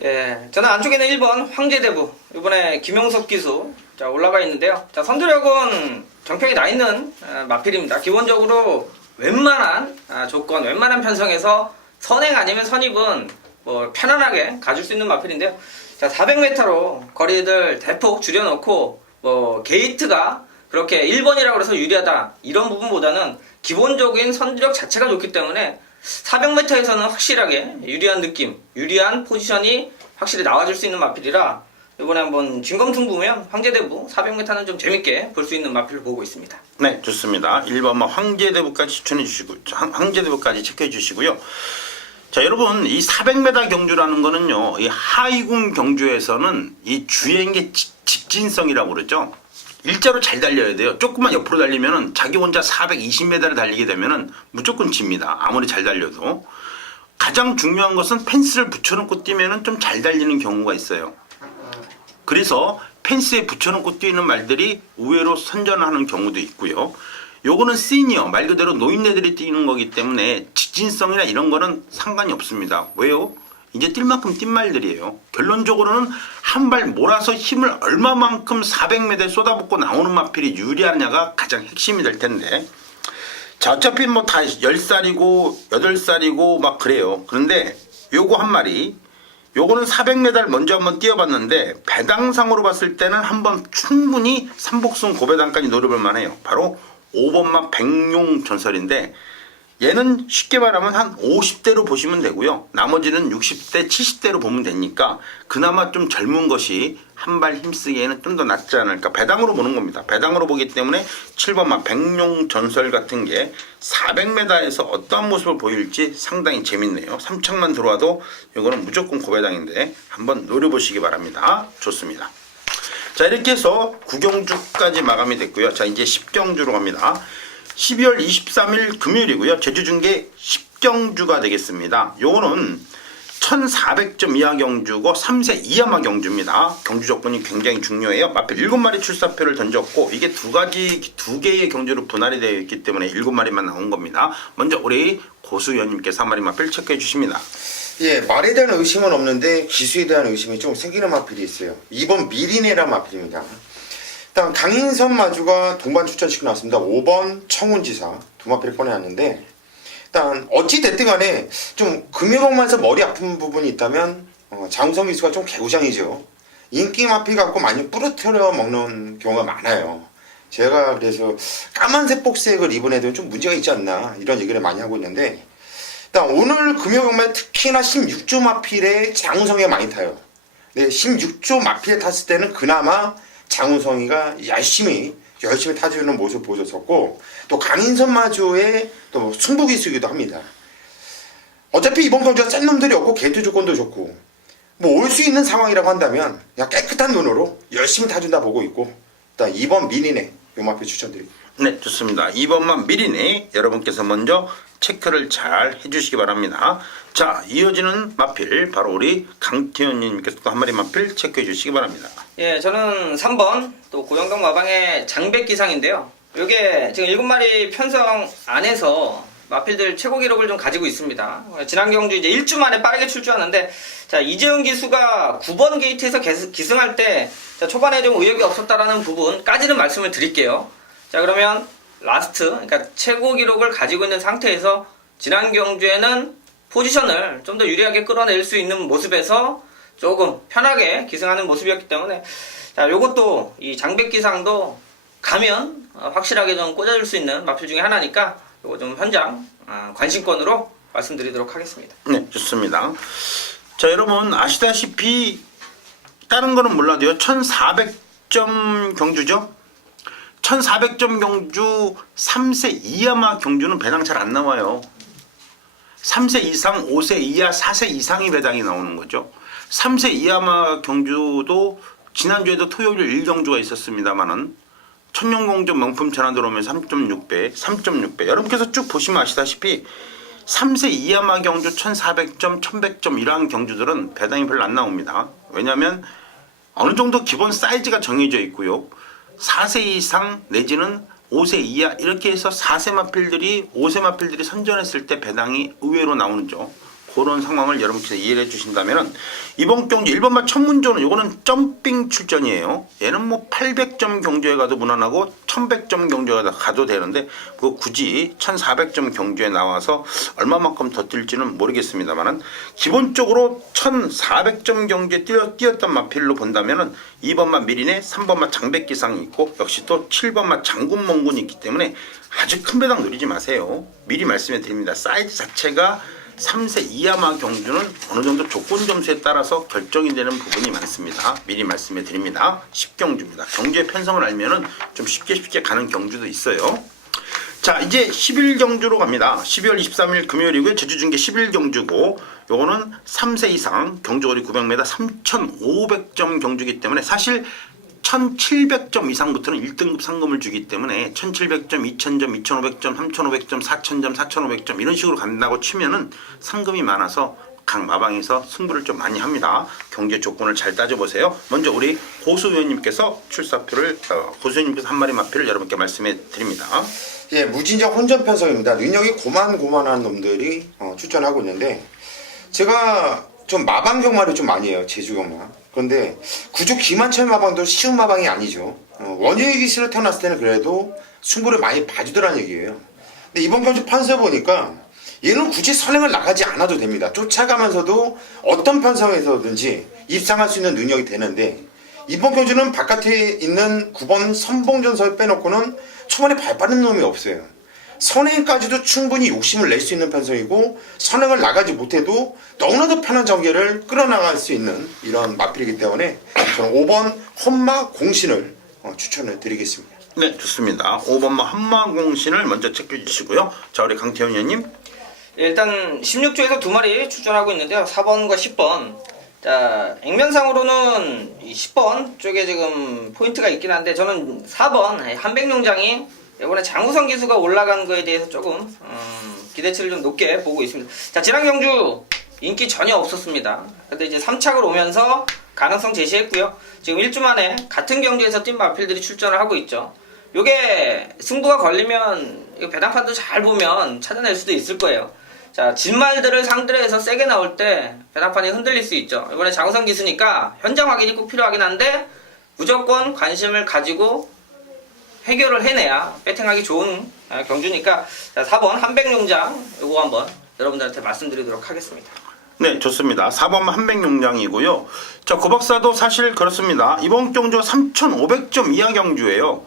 예, 저는 안쪽에는 1번 황제대부, 이번에 김용석 기수 자 올라가 있는데요. 자, 선두력은 정평이 나 있는 마필입니다. 기본적으로 웬만한 조건, 웬만한 편성에서 선행 아니면 선입은 뭐 편안하게 가질 수 있는 마필인데요. 자, 400m로 거리를 대폭 줄여놓고 뭐 게이트가 그렇게 1번이라고 해서 유리하다 이런 부분보다는 기본적인 선두력 자체가 좋기 때문에 400m에서는 확실하게 유리한 느낌, 유리한 포지션이 확실히 나와줄 수 있는 마필이라 이번에 한번 진검승 보면 황제대부 400m는 좀 재밌게 볼 수 있는 마필을 보고 있습니다. 네, 좋습니다. 1번만 황제대부까지 추천해 주시고 황제대부까지 체크해 주시고요. 자, 여러분 이 400m 경주라는 거는요. 이 하이군 경주에서는 이 주행의 직진성이라고 그러죠. 일자로 잘 달려야 돼요. 조금만 옆으로 달리면은 자기 혼자 420m를 달리게 되면은 무조건 집니다. 아무리 잘 달려도. 가장 중요한 것은 펜스를 붙여놓고 뛰면은 좀 잘 달리는 경우가 있어요. 그래서 펜스에 붙여놓고 뛰는 말들이 의외로 선전하는 경우도 있고요. 요거는 시니어, 말 그대로 노인네들이 뛰는 거기 때문에 직진성이나 이런 거는 상관이 없습니다. 왜요? 이제 뛸 만큼 뛴 말들이에요. 결론적으로는 한 발 몰아서 힘을 얼마만큼 400m에 쏟아붓고 나오는 마필이 유리하냐가 가장 핵심이 될 텐데. 자, 어차피 뭐 다 10살이고 8살이고 막 그래요. 그런데 요거 한 마리, 요거는 400m를 먼저 한번 뛰어봤는데 배당상으로 봤을 때는 한번 충분히 삼복승 고배당까지 노려볼 만해요. 바로 5번마 백룡전설인데 얘는 쉽게 말하면 한 50대로 보시면 되고요. 나머지는 60대, 70대로 보면 되니까 그나마 좀 젊은 것이 한 발 힘쓰기에는 좀 더 낫지 않을까. 배당으로 보는 겁니다. 배당으로 보기 때문에 7번마 백룡전설 같은 게 400m에서 어떠한 모습을 보일지 상당히 재밌네요. 3척만 들어와도 이거는 무조건 고배당인데 한번 노려보시기 바랍니다. 좋습니다. 자, 이렇게 해서 9경주까지 마감이 됐고요. 자, 이제 10경주로 갑니다. 12월 23일 금요일이고요. 제주중계 10경주가 되겠습니다. 요거는 1400점 이하 경주고 3세 이하마 경주입니다. 경주 조건이 굉장히 중요해요. 마필 7마리 출사표를 던졌고 이게 두 개의 경주로 분할이 되어 있기 때문에 7마리만 나온 겁니다. 먼저 우리 고수위원님께서 한 마리 마필 체크해 주십니다. 예, 말에 대한 의심은 없는데 기수에 대한 의심이 좀 생기는 마필이 있어요. 2번 미리네라 마필입니다. 일단 강인선 마주가 동반 추천시켜 놨습니다. 5번 청운지사 두 마필을 꺼내놨는데 일단 어찌 됐든 간에 좀 금요일만에서 머리 아픈 부분이 있다면 장우성 기수가 좀 개구장이죠. 인기 마필 갖고 많이 뿌러뜨려 먹는 경우가 많아요. 제가 그래서 까만색 복색을 입은 애들은 좀 문제가 있지 않나 이런 얘기를 많이 하고 있는데 일단 오늘 금요일만 특히나 16조 마필에 장우성이 많이 타요. 네, 16조 마필에 탔을 때는 그나마 장우성이가 열심히 타주는 모습 보여줬었고 또 강인선 마주의 또 승부기수이기도 합니다. 어차피 이번 경주가 센 놈들이 없고 게이트 조건도 좋고 뭐 올 수 있는 상황이라고 한다면 그냥 깨끗한 눈으로 열심히 타준다 보고 있고 일단 2번 미니네 요 마필 추천드립니다. 네, 좋습니다. 2번만 미리네 여러분께서 먼저 체크를 잘 해주시기 바랍니다. 자, 이어지는 마필 바로 우리 강태현님께서 또 한 마리 마필 체크해 주시기 바랍니다. 예, 저는 3번 또 고영강 마방의 장백기상인데요. 이게 지금 7마리 편성 안에서 마필들 최고 기록을 좀 가지고 있습니다. 지난 경주 이제 1주 만에 빠르게 출주하는데 자, 이재훈 기수가 9번 게이트에서 기승할 때 자, 초반에 좀 의욕이 없었다라는 부분까지는 말씀을 드릴게요. 자, 그러면 라스트, 그러니까 최고 기록을 가지고 있는 상태에서 지난 경주에는 포지션을 좀 더 유리하게 끌어낼 수 있는 모습에서 조금 편하게 기승하는 모습이었기 때문에 자, 요것도 이 장백기상도 가면 확실하게 좀 꽂아줄 수 있는 마필 중에 하나니까 요거 좀 현장 관심권으로 말씀드리도록 하겠습니다. 네, 좋습니다. 자, 여러분 아시다시피 다른 거는 몰라도요. 1400점 경주죠. 1400점 경주 3세 이하마 경주는 배당 잘 안 나와요. 3세 이상, 5세 이하, 4세 이상이 배당이 나오는 거죠. 3세 이하마 경주도 지난주에도 토요일 1경주가 있었습니다만은 천년공주 명품 전화 들어오면 3.6배, 3.6배. 여러분께서 쭉 보시면 아시다시피 3세 이하마 경주 1400점, 1100점 이러한 경주들은 배당이 별로 안 나옵니다. 왜냐하면 어느 정도 기본 사이즈가 정해져 있고요. 4세 이상 내지는 5세 이하 이렇게 해서 4세 마필들이 5세 마필들이 선전했을 때 배당이 의외로 나오죠. 그런 상황을 여러분께서 이해해 주신다면 이번 경주 1번마 첫 문제는 요거는 점핑 출전이에요. 얘는 뭐 800점 경주에 가도 무난하고 1100점 경주에 가도 되는데 그 굳이 1400점 경주에 나와서 얼마만큼 더 뛸지는 모르겠습니다만은 기본적으로 1400점 경주에 뛰었던 마필로 본다면은 2번마 미린에 3번마 장백기상이 있고 역시 또 7번마 장군몽군이 있기 때문에 아주 큰 배당 노리지 마세요. 미리 말씀해 드립니다. 사이즈 자체가 3세 이하마 경주는 어느 정도 조건 점수에 따라서 결정이 되는 부분이 많습니다. 미리 말씀해 드립니다. 10경주입니다. 경주의 편성을 알면은 좀 쉽게 가는 경주도 있어요. 자, 이제 11경주로 갑니다. 12월 23일 금요일이고요. 제주중계 11경주고 요거는 3세 이상 경주거리 900m 3,500점 경주이기 때문에 사실 1,700점 이상부터는 1등급 상금을 주기 때문에 1,700점, 2,000점, 2,500점, 3,500점, 4,000점, 4,500점 이런 식으로 간다고 치면은 상금이 많아서 각 마방에서 승부를 좀 많이 합니다. 경제 조건을 잘 따져보세요. 먼저 우리 고수 의원님께서 출사표를 고수 의원님께서 한 마리 마표를 여러분께 말씀해 드립니다. 예, 무진장 혼전 편성입니다. 능력이 고만고만한 놈들이 출전하고 있는데 제가 좀 마방 경마를 좀 많이 해요. 제주 경마. 그런데 구조 김한철 마방도 쉬운 마방이 아니죠. 원효의 기수로 태어났을 때는 그래도 승부를 많이 봐주더란 얘기예요. 근데 이번 경주 판서 보니까 얘는 굳이 선행을 나가지 않아도 됩니다. 쫓아가면서도 어떤 편성에서든지 입상할 수 있는 능력이 되는데 이번 경주는 바깥에 있는 9번 선봉전설 빼놓고는 초반에 발 빠른 놈이 없어요. 선행까지도 충분히 욕심을 낼 수 있는 편성이고 선행을 나가지 못해도 너무나도 편한 전개를 끌어나갈 수 있는 이런 마필이기 때문에 저는 5번 험마 공신을 추천을 드리겠습니다. 네, 좋습니다. 5번마 한마공신을 먼저 체크해 주시고요. 자, 우리 강태현 의원님. 일단 16조에서 두 마리 출전하고 있는데요. 4번과 10번. 자, 액면상으로는 이 10번 쪽에 지금 포인트가 있긴 한데 저는 4번 한백룡장이 이번에 장우성 기수가 올라간 거에 대해서 조금 기대치를 좀 높게 보고 있습니다. 자, 지난 경주 인기 전혀 없었습니다. 근데 이제 3착을 오면서 가능성 제시했고요. 지금 1주 만에 같은 경주에서 뛴 마필들이 출전을 하고 있죠. 요게 승부가 걸리면 이거 배당판도 잘 보면 찾아낼 수도 있을 거예요. 자, 진말들을 상대로 해서 세게 나올 때 배당판이 흔들릴 수 있죠. 이번에 장우성 기수니까 현장 확인이 꼭 필요하긴 한데 무조건 관심을 가지고 해결을 해내야 배팅하기 좋은 경주니까 자, 4번 한백룡장 요거 한번 여러분들한테 말씀드리도록 하겠습니다. 네, 좋습니다. 4번 한백룡장이고요. 자, 고박사도 사실 그렇습니다. 이번 경주가 3,500점 이하 경주예요.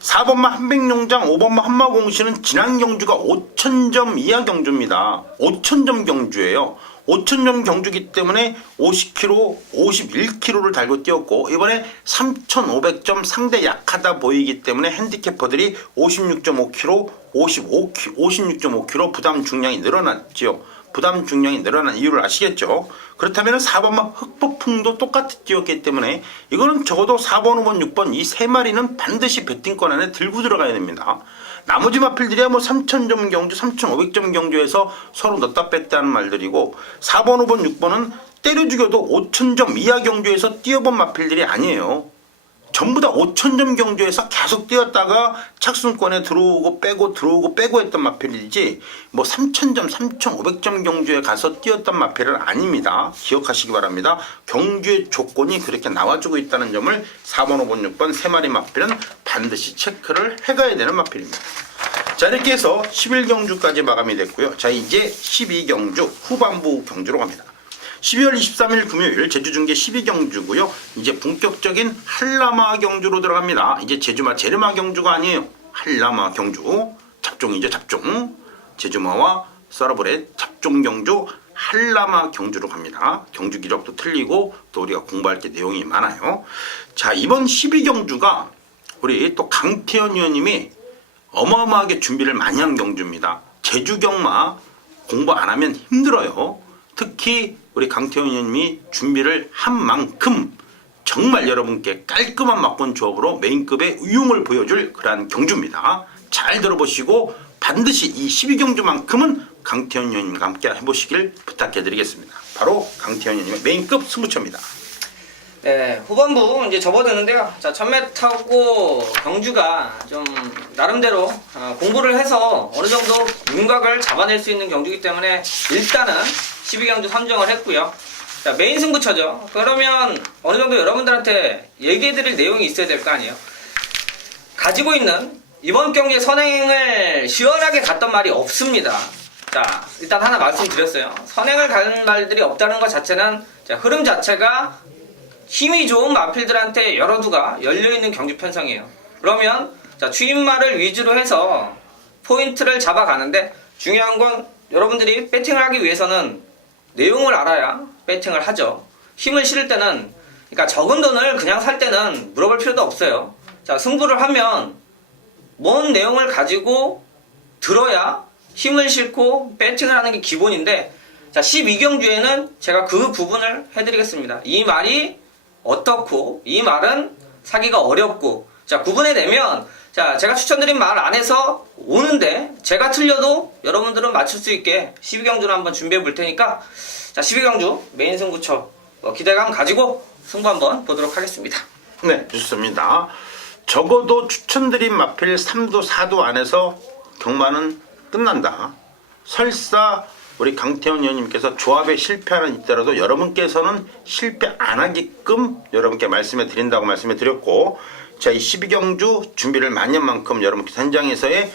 4번마 한백룡장, 5번마 한마공시는 지난 경주가 5,000점 이하 경주입니다. 5,000점 경주예요. 5,000점 경주기 때문에 50km, 51km를 달고 뛰었고 이번에 3,500점 상대 약하다 보이기 때문에 핸디캐퍼들이 56.5km, 56.5km 부담 중량이 늘어났지요. 부담 중량이 늘어난 이유를 아시겠죠? 그렇다면 4번마 흑폭풍도 똑같이 뛰었기 때문에 이거는 적어도 4번, 5번, 6번 이 세 마리는 반드시 배팅권 안에 들고 들어가야 됩니다. 나머지 마필들이야 뭐 3,000점 경주, 3,500점 경주에서 서로 넣다 뺐다 하는 말들이고 4번, 5번, 6번은 때려 죽여도 5,000점 이하 경주에서 뛰어본 마필들이 아니에요. 전부 다 5,000점 경주에서 계속 뛰었다가 착순권에 들어오고 빼고 들어오고 빼고 했던 마필이지 뭐 3,000점, 3,500점 경주에 가서 뛰었던 마필은 아닙니다. 기억하시기 바랍니다. 경주의 조건이 그렇게 나와주고 있다는 점을 4번, 5번, 6번 세 마리 마필은 반드시 체크를 해가야 되는 마필입니다. 자, 이렇게 해서 11경주까지 마감이 됐고요. 자, 이제 12경주 후반부 경주로 갑니다. 12월 23일 금요일 제주중계 12경주고요. 이제 본격적인 한라마 경주로 들어갑니다. 이제 제주마 제르마 경주가 아니에요. 한라마 경주. 잡종이죠, 잡종. 제주마와 서러블의 잡종 경주 한라마 경주로 갑니다. 경주 기록도 틀리고 또 우리가 공부할 때 내용이 많아요. 자, 이번 12경주가 우리 또 강태현 의원님이 어마어마하게 준비를 많이 한 경주입니다. 제주 경마 공부 안 하면 힘들어요. 특히 우리 강태현 의원님이 준비를 한 만큼 정말 여러분께 깔끔한 막권 조합으로 메인급의 의용을 보여줄 그러한 경주입니다. 잘 들어보시고 반드시 이 12경주만큼은 강태현 의원님과 함께 해보시길 부탁해드리겠습니다. 바로 강태현 의원님의 메인급 승부처입니다. 네, 후반부 이제 접어드는데요. 자, 1000m 타고 경주가 좀 나름대로 공부를 해서 어느 정도 윤곽을 잡아낼 수 있는 경주이기 때문에 일단은 12경주 선정을 했고요. 자, 메인 승부처죠. 그러면 어느 정도 여러분들한테 얘기해드릴 내용이 있어야 될 거 아니에요. 가지고 있는 이번 경기의 선행을 시원하게 갔던 말이 없습니다. 자, 일단 하나 말씀드렸어요. 선행을 가는 말들이 없다는 것 자체는 자, 흐름 자체가 힘이 좋은 마필들한테 여러 두가 열려있는 경주 편성이에요. 그러면 자, 추임말을 위주로 해서 포인트를 잡아가는데 중요한 건 여러분들이 배팅을 하기 위해서는 내용을 알아야 배팅을 하죠. 힘을 실을 때는 그러니까 적은 돈을 그냥 살 때는 물어볼 필요도 없어요. 자, 승부를 하면 뭔 내용을 가지고 들어야 힘을 싣고 배팅을 하는 게 기본인데 자, 12경주에는 제가 그 부분을 해드리겠습니다. 이 말이 어떻고 이 말은 사기가 어렵고 자, 구분해내면 자, 제가 추천드린 말 안에서 오는데 제가 틀려도 여러분들은 맞출 수 있게 12경주를 한번 준비해 볼 테니까 자, 12경주 메인 승부처 기대감 가지고 승부 한번 보도록 하겠습니다. 네, 좋습니다. 적어도 추천드린 마필 3도 4도 안에서 경마는 끝난다. 설사 우리 강태원 의원님께서 조합에 실패하는 있더라도 여러분께서는 실패 안 하게끔 여러분께 말씀해 드린다고 말씀해 드렸고 자, 이 12경주 준비를 만년만큼 여러분께서 현장에서의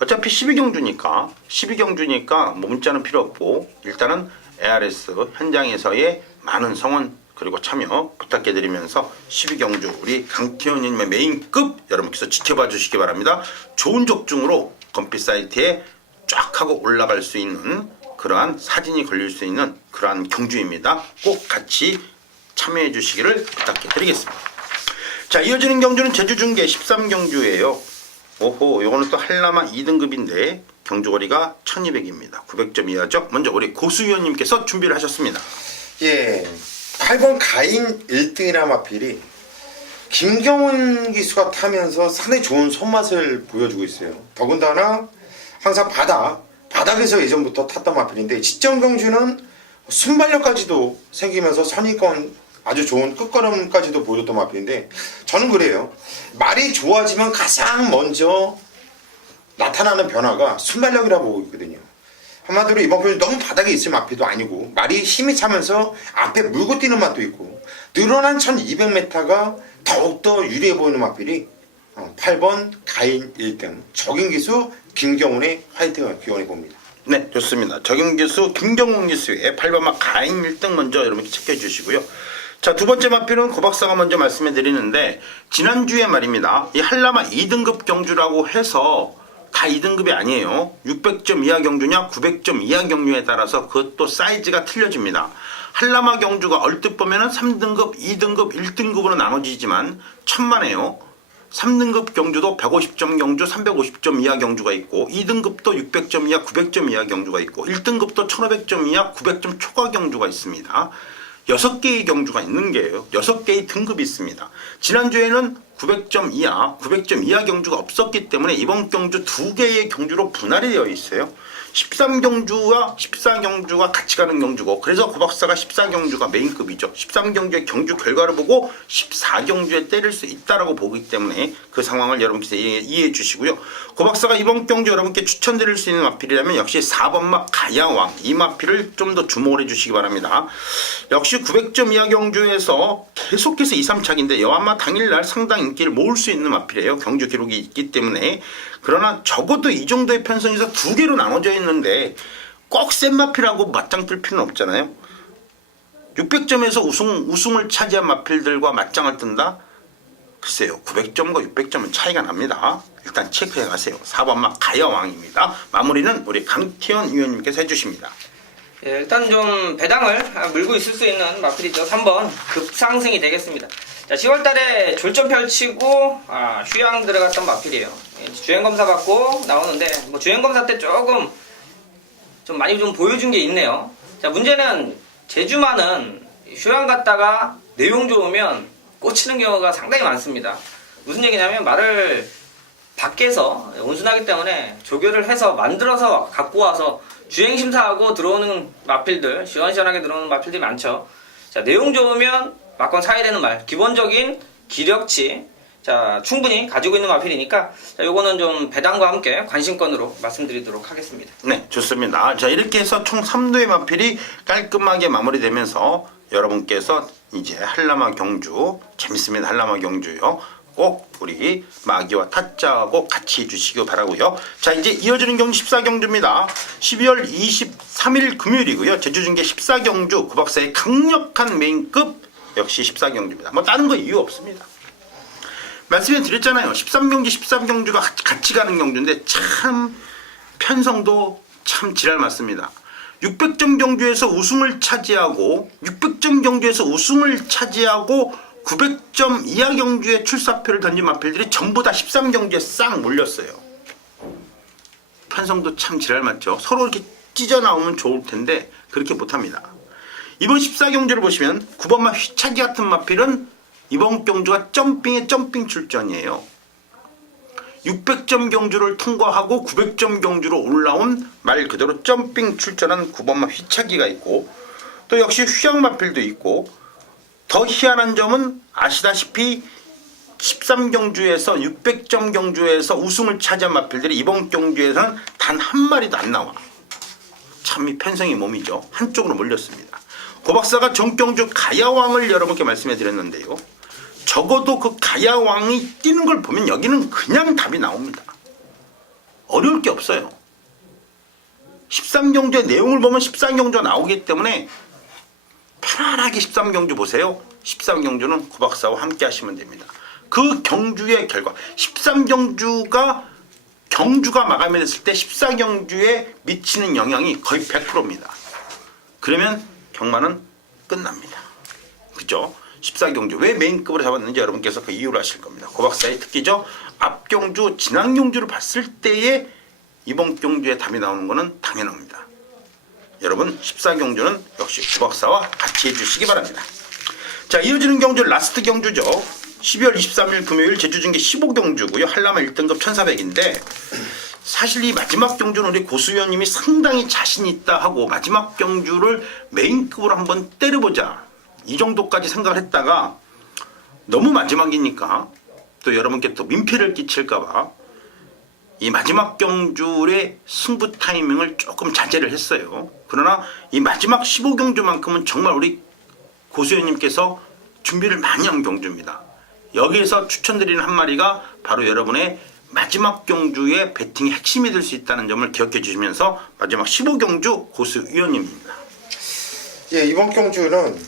어차피 12경주니까 뭐 문자는 필요 없고 일단은 ARS 현장에서의 많은 성원 그리고 참여 부탁해드리면서 12경주 우리 강태원 의원님의 메인급 여러분께서 지켜봐 주시기 바랍니다. 좋은 적중으로 건피 사이트에 쫙 하고 올라갈 수 있는 그러한 사진이 걸릴 수 있는 그러한 경주입니다. 꼭 같이 참여해 주시기를 부탁해 드리겠습니다. 자, 이어지는 경주는 제주중계 13경주예요. 오호, 요거는 또 한라마 2등급인데 경주거리가 1200입니다. 900점 이하죠. 먼저 우리 고수위원님께서 준비를 하셨습니다. 예, 8번 가인 1등이라 마필이 김경훈 기수가 타면서 상당히 좋은 손맛을 보여주고 있어요. 더군다나 항상 바닥에서 예전부터 탔던 마필인데 직전 경주는 순발력까지도 생기면서 선의권 아주 좋은 끝걸음까지도 보여줬던 마필인데 저는 그래요. 말이 좋아지면 가장 먼저 나타나는 변화가 순발력이라고 보고 있거든요. 한마디로 이번 경주 너무 바닥에 있을 마필도 아니고 말이 힘이 차면서 앞에 물고 뛰는 맛도 있고 늘어난 1200m가 더욱더 유리해 보이는 마필이 8번 가인 1등 적임기수 김경훈의 화이팅을 기원해 봅니다. 네, 좋습니다. 적임기수 김경훈 기수의 8번마 가인 1등 먼저 여러분께 체크해 주시고요. 자, 두 번째 마필은 고박사가 먼저 말씀해 드리는데 지난주에 말입니다. 이 한라마 2등급 경주라고 해서 다 2등급이 아니에요. 600점 이하 경주냐 900점 이하 경주에 따라서 그것도 사이즈가 틀려집니다. 한라마 경주가 얼뜻 보면은 3등급, 2등급, 1등급으로 나눠지지만 천만에요. 3등급 경주도 150점 경주, 350점 이하 경주가 있고 2등급도 600점 이하, 900점 이하 경주가 있고 1등급도 1500점 이하, 900점 초과 경주가 있습니다. 6개의 경주가 있는 게예요. 6개의 등급이 있습니다. 지난주에는 900점 이하, 900점 이하 경주가 없었기 때문에 이번 경주 2개의 경주로 분할이 되어 있어요. 13경주와 14경주가 같이 가는 경주고 그래서 고박사가 14경주가 메인급이죠. 13경주의 경주 결과를 보고 14경주에 때릴 수 있다라고 보기 때문에 그 상황을 여러분께서 이해해 주시고요. 고박사가 이번 경주 여러분께 추천드릴 수 있는 마필이라면 역시 4번마 가야왕 이 마필을 좀 더 주목을 해 주시기 바랍니다. 역시 900점 이하 경주에서 계속해서 2, 3착인데 여한마 당일날 상당 인기를 모을 수 있는 마필이에요. 경주 기록이 있기 때문에 그러나 적어도 이 정도의 편성에서 2개로 나눠져 있는데 꼭 센 마필하고 맞짱 뜰 필요는 없잖아요. 600점에서 우승을 차지한 마필들과 맞짱을 뜬다? 글쎄요. 900점과 600점은 차이가 납니다. 일단 체크해 가세요. 4번마 가야왕입니다. 마무리는 우리 강태원 위원님께서 해주십니다. 예, 일단 좀 배당을 물고 있을 수 있는 마필이죠. 3번 급상승이 되겠습니다. 자, 10월달에 졸전 펼치고 휴양 들어갔던 마필이에요. 주행검사 받고 나오는데 뭐 주행검사 때 조금 좀 많이 좀 보여준 게 있네요. 자, 문제는 제주만은 휴양 갔다가 내용 좋으면 꽂히는 경우가 상당히 많습니다. 무슨 얘기냐면 말을 밖에서 온순하기 때문에 조교를 해서 만들어서 갖고 와서 주행심사하고 들어오는 마필들, 시원시원하게 들어오는 마필들이 많죠. 자, 내용 좋으면 막건 사야 되는 말. 기본적인 기력치. 자, 충분히 가지고 있는 마필이니까 자, 요거는 좀 배당과 함께 관심권으로 말씀드리도록 하겠습니다. 네, 좋습니다. 자, 이렇게 해서 총 3도의 마필이 깔끔하게 마무리되면서 여러분께서 이제 한라마 경주, 재밌습니다. 한라마 경주요. 꼭 우리 마기와 타짜하고 같이 해주시기 바라고요. 자, 이제 이어지는 경주 14경주입니다. 12월 23일 금요일이고요. 제주중계 14경주 9박사의 강력한 메인급 역시 14경주입니다. 뭐 다른 거 이유 없습니다. 말씀해 드렸잖아요. 13경주 13경주가 같이 가는 경주인데 참 편성도 참 지랄 맞습니다. 600점 경주에서 우승을 차지하고 600점 경주에서 우승을 차지하고 900점 이하 경주에 출사표를 던진 마필들이 전부 다 13경주에 싹 몰렸어요. 편성도 참 지랄 맞죠. 서로 이렇게 찢어 나오면 좋을 텐데 그렇게 못합니다. 이번 14경주를 보시면 9번마 휘차기 같은 마필은 이번 경주가 점핑의 점핑 출전이에요. 600점 경주를 통과하고 900점 경주로 올라온 말 그대로 점핑 출전한 9번마 휘차기가 있고 또 역시 휘양 마필도 있고 더 희한한 점은 아시다시피 13경주에서 600점 경주에서 우승을 차지한 마필들이 이번 경주에서는 단 한 마리도 안 나와. 참 이 편성이 몸이죠. 한쪽으로 몰렸습니다. 고박사가 전경주 가야왕을 여러분께 말씀해 드렸는데요. 적어도 그 가야왕이 뛰는 걸 보면 여기는 그냥 답이 나옵니다. 어려울 게 없어요. 13경주의 내용을 보면 13경주가 나오기 때문에 편안하게 13경주 보세요. 13경주는 고박사와 함께 하시면 됩니다. 그 경주의 결과 13경주가 마감이 됐을 때 14경주에 미치는 영향이 거의 100%입니다. 그러면 경마는 끝납니다. 그죠? 14경주 왜 메인급으로 잡았는지 여러분께서 그 이유를 아실 겁니다. 고박사의 특기죠. 앞경주 지난 경주를 봤을 때에 이번 경주에 답이 나오는 것은 당연합니다. 여러분 14경주는 역시 고박사와 같이 해주시기 바랍니다. 자, 이어지는 경주 라스트 경주죠. 12월 23일 금요일 제주중계 15경주고요. 한라마 1등급 1400인데 사실 이 마지막 경주는 우리 고수위원님이 상당히 자신 있다 하고 마지막 경주를 메인급으로 한번 때려보자 이 정도까지 생각을 했다가 너무 마지막이니까 또 여러분께 또 민폐를 끼칠까봐 이 마지막 경주의 승부 타이밍을 조금 자제를 했어요. 그러나 이 마지막 15경주만큼은 정말 우리 고수위원님께서 준비를 많이 한 경주입니다. 여기에서 추천드리는 한 마리가 바로 여러분의 마지막 경주의 배팅의 핵심이 될 수 있다는 점을 기억해 주시면서 마지막 15경주 고수위원님입니다. 예, 이번 경주는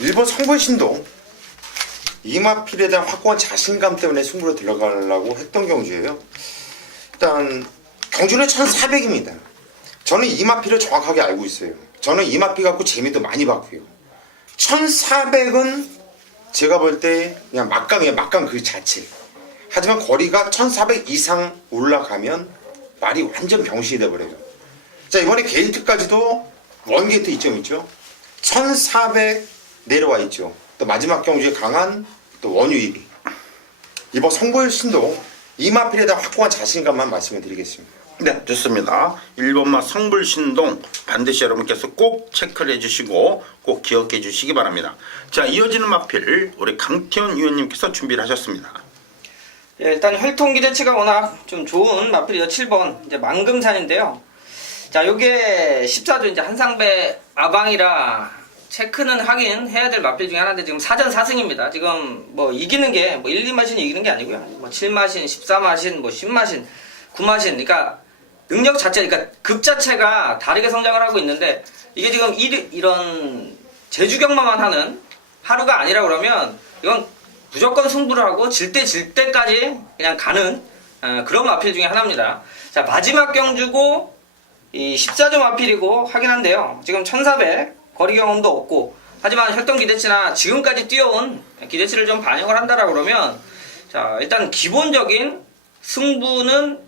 일본 성불신동 이마필에 대한 확고한 자신감 때문에 승부로 들어가려고 했던 경주예요. 일단 경주는 1400입니다. 저는 이마필을 정확하게 알고 있어요. 저는 이마필 갖고 재미도 많이 봤고요. 1400은 제가 볼 때 그냥 막강이에요. 막강 그 자체. 하지만 거리가 1400 이상 올라가면 말이 완전 병신이 돼버려요. 자, 이번에 게이트까지도 원게이트 이점 있죠. 1400 내려와 있죠. 또 마지막 경주에 강한 또 원유 1위. 이번 성불신도 이마필에 대한 확고한 자신감만 말씀을 드리겠습니다. 네, 좋습니다. 1번마 성불신동 반드시 여러분께서 꼭 체크를 해주시고 꼭 기억해 주시기 바랍니다. 자, 이어지는 마필 우리 강태현 위원님께서 준비를 하셨습니다. 예, 일단 혈통 기대치가 워낙 좀 좋은 마필이요. 7번 이제 만금산인데요. 자, 요게 14조 이제 한상배 아방이라 체크는 하긴 해야 될 마필 중에 하나인데 지금 4전 4승입니다. 지금 뭐 이기는 게 뭐 1, 2마신 이기는 게 아니고요. 뭐 7마신, 14마신, 뭐 10마신, 9마신. 그러니까 능력 자체, 그러니까 급 자체가 다르게 성장을 하고 있는데 이게 지금 이런 제주경마만 하는 하루가 아니라 그러면 이건 무조건 승부를 하고 질 때까지 그냥 가는 그런 마필 중에 하나입니다. 자, 마지막 경주고 이 14조 마필이고 하긴 한데요. 지금 1400 거리 경험도 없고 하지만 혈통 기대치나 지금까지 뛰어온 기대치를 좀 반영을 한다라고 그러면 자, 일단 기본적인 승부는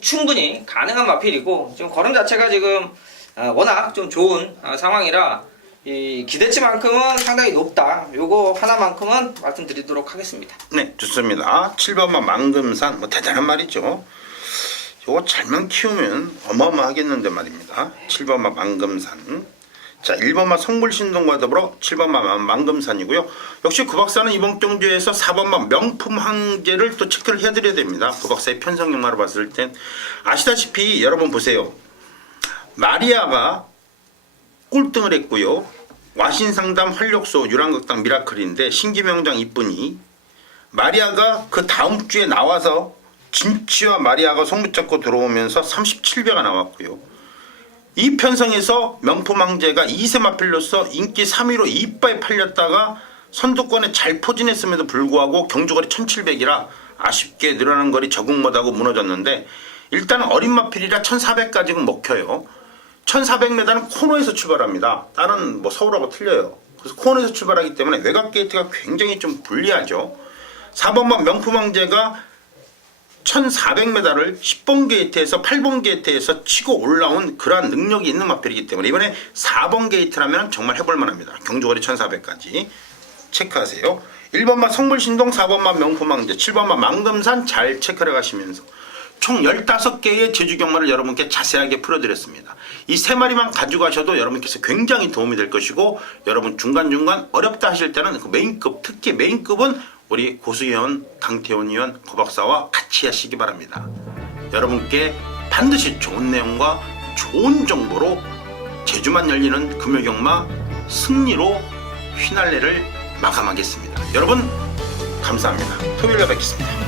충분히 가능한 마필이고 지금 걸음 자체가 지금 워낙 좀 좋은 상황이라 이 기대치만큼은 상당히 높다. 요거 하나만큼은 말씀드리도록 하겠습니다. 네, 좋습니다. 7번마 만금산 뭐 대단한 말이죠. 요거 잘만 키우면 어마어마하겠는데 말입니다. 7번마 만금산. 자, 1번만 성불신동과 더불어 7번만 망금산이고요. 역시 구박사는 이번 경주에서 4번만 명품 황제를 또 체크를 해드려야 됩니다. 구박사의 편성경마로 봤을 땐 아시다시피 여러분 보세요. 마리아가 꼴등을 했고요. 와신상담, 활력소, 유랑극당, 미라클인데 신기명장 이쁜이 마리아가 그 다음 주에 나와서 진치와 마리아가 손붙잡고 들어오면서 37배가 나왔고요. 이 편성에서 명품 황제가 2세 마필로서 인기 3위로 이빠이 팔렸다가 선두권에 잘 포진했음에도 불구하고 경주거리 1700이라 아쉽게 늘어난 거리 적응 못하고 무너졌는데 일단은 어린 마필이라 1400까지는 먹혀요. 1400m는 코너에서 출발합니다. 다른 뭐 서울하고 틀려요. 그래서 코너에서 출발하기 때문에 외곽 게이트가 굉장히 좀 불리하죠. 4번만 명품 황제가 1400m를 10번 게이트에서 8번 게이트에서 치고 올라온 그러한 능력이 있는 마필이기 때문에 이번에 4번 게이트라면 정말 해볼 만합니다. 경주거리 1400까지 체크하세요. 1번만 성불신동, 4번만 명품황제, 7번만 망금산 잘 체크해 가시면서 총 15개의 제주경마를 여러분께 자세하게 풀어드렸습니다. 이 3마리만 가져가셔도 여러분께서 굉장히 도움이 될 것이고 여러분 중간중간 어렵다 하실 때는 그 메인급, 특히 메인급은 우리 고수위원, 강태원 위원, 고박사와 같이 하시기 바랍니다. 여러분께 반드시 좋은 내용과 좋은 정보로 제주만 열리는 금요경마 승리로 휘날레를 마감하겠습니다. 여러분 감사합니다. 토요일에 뵙겠습니다.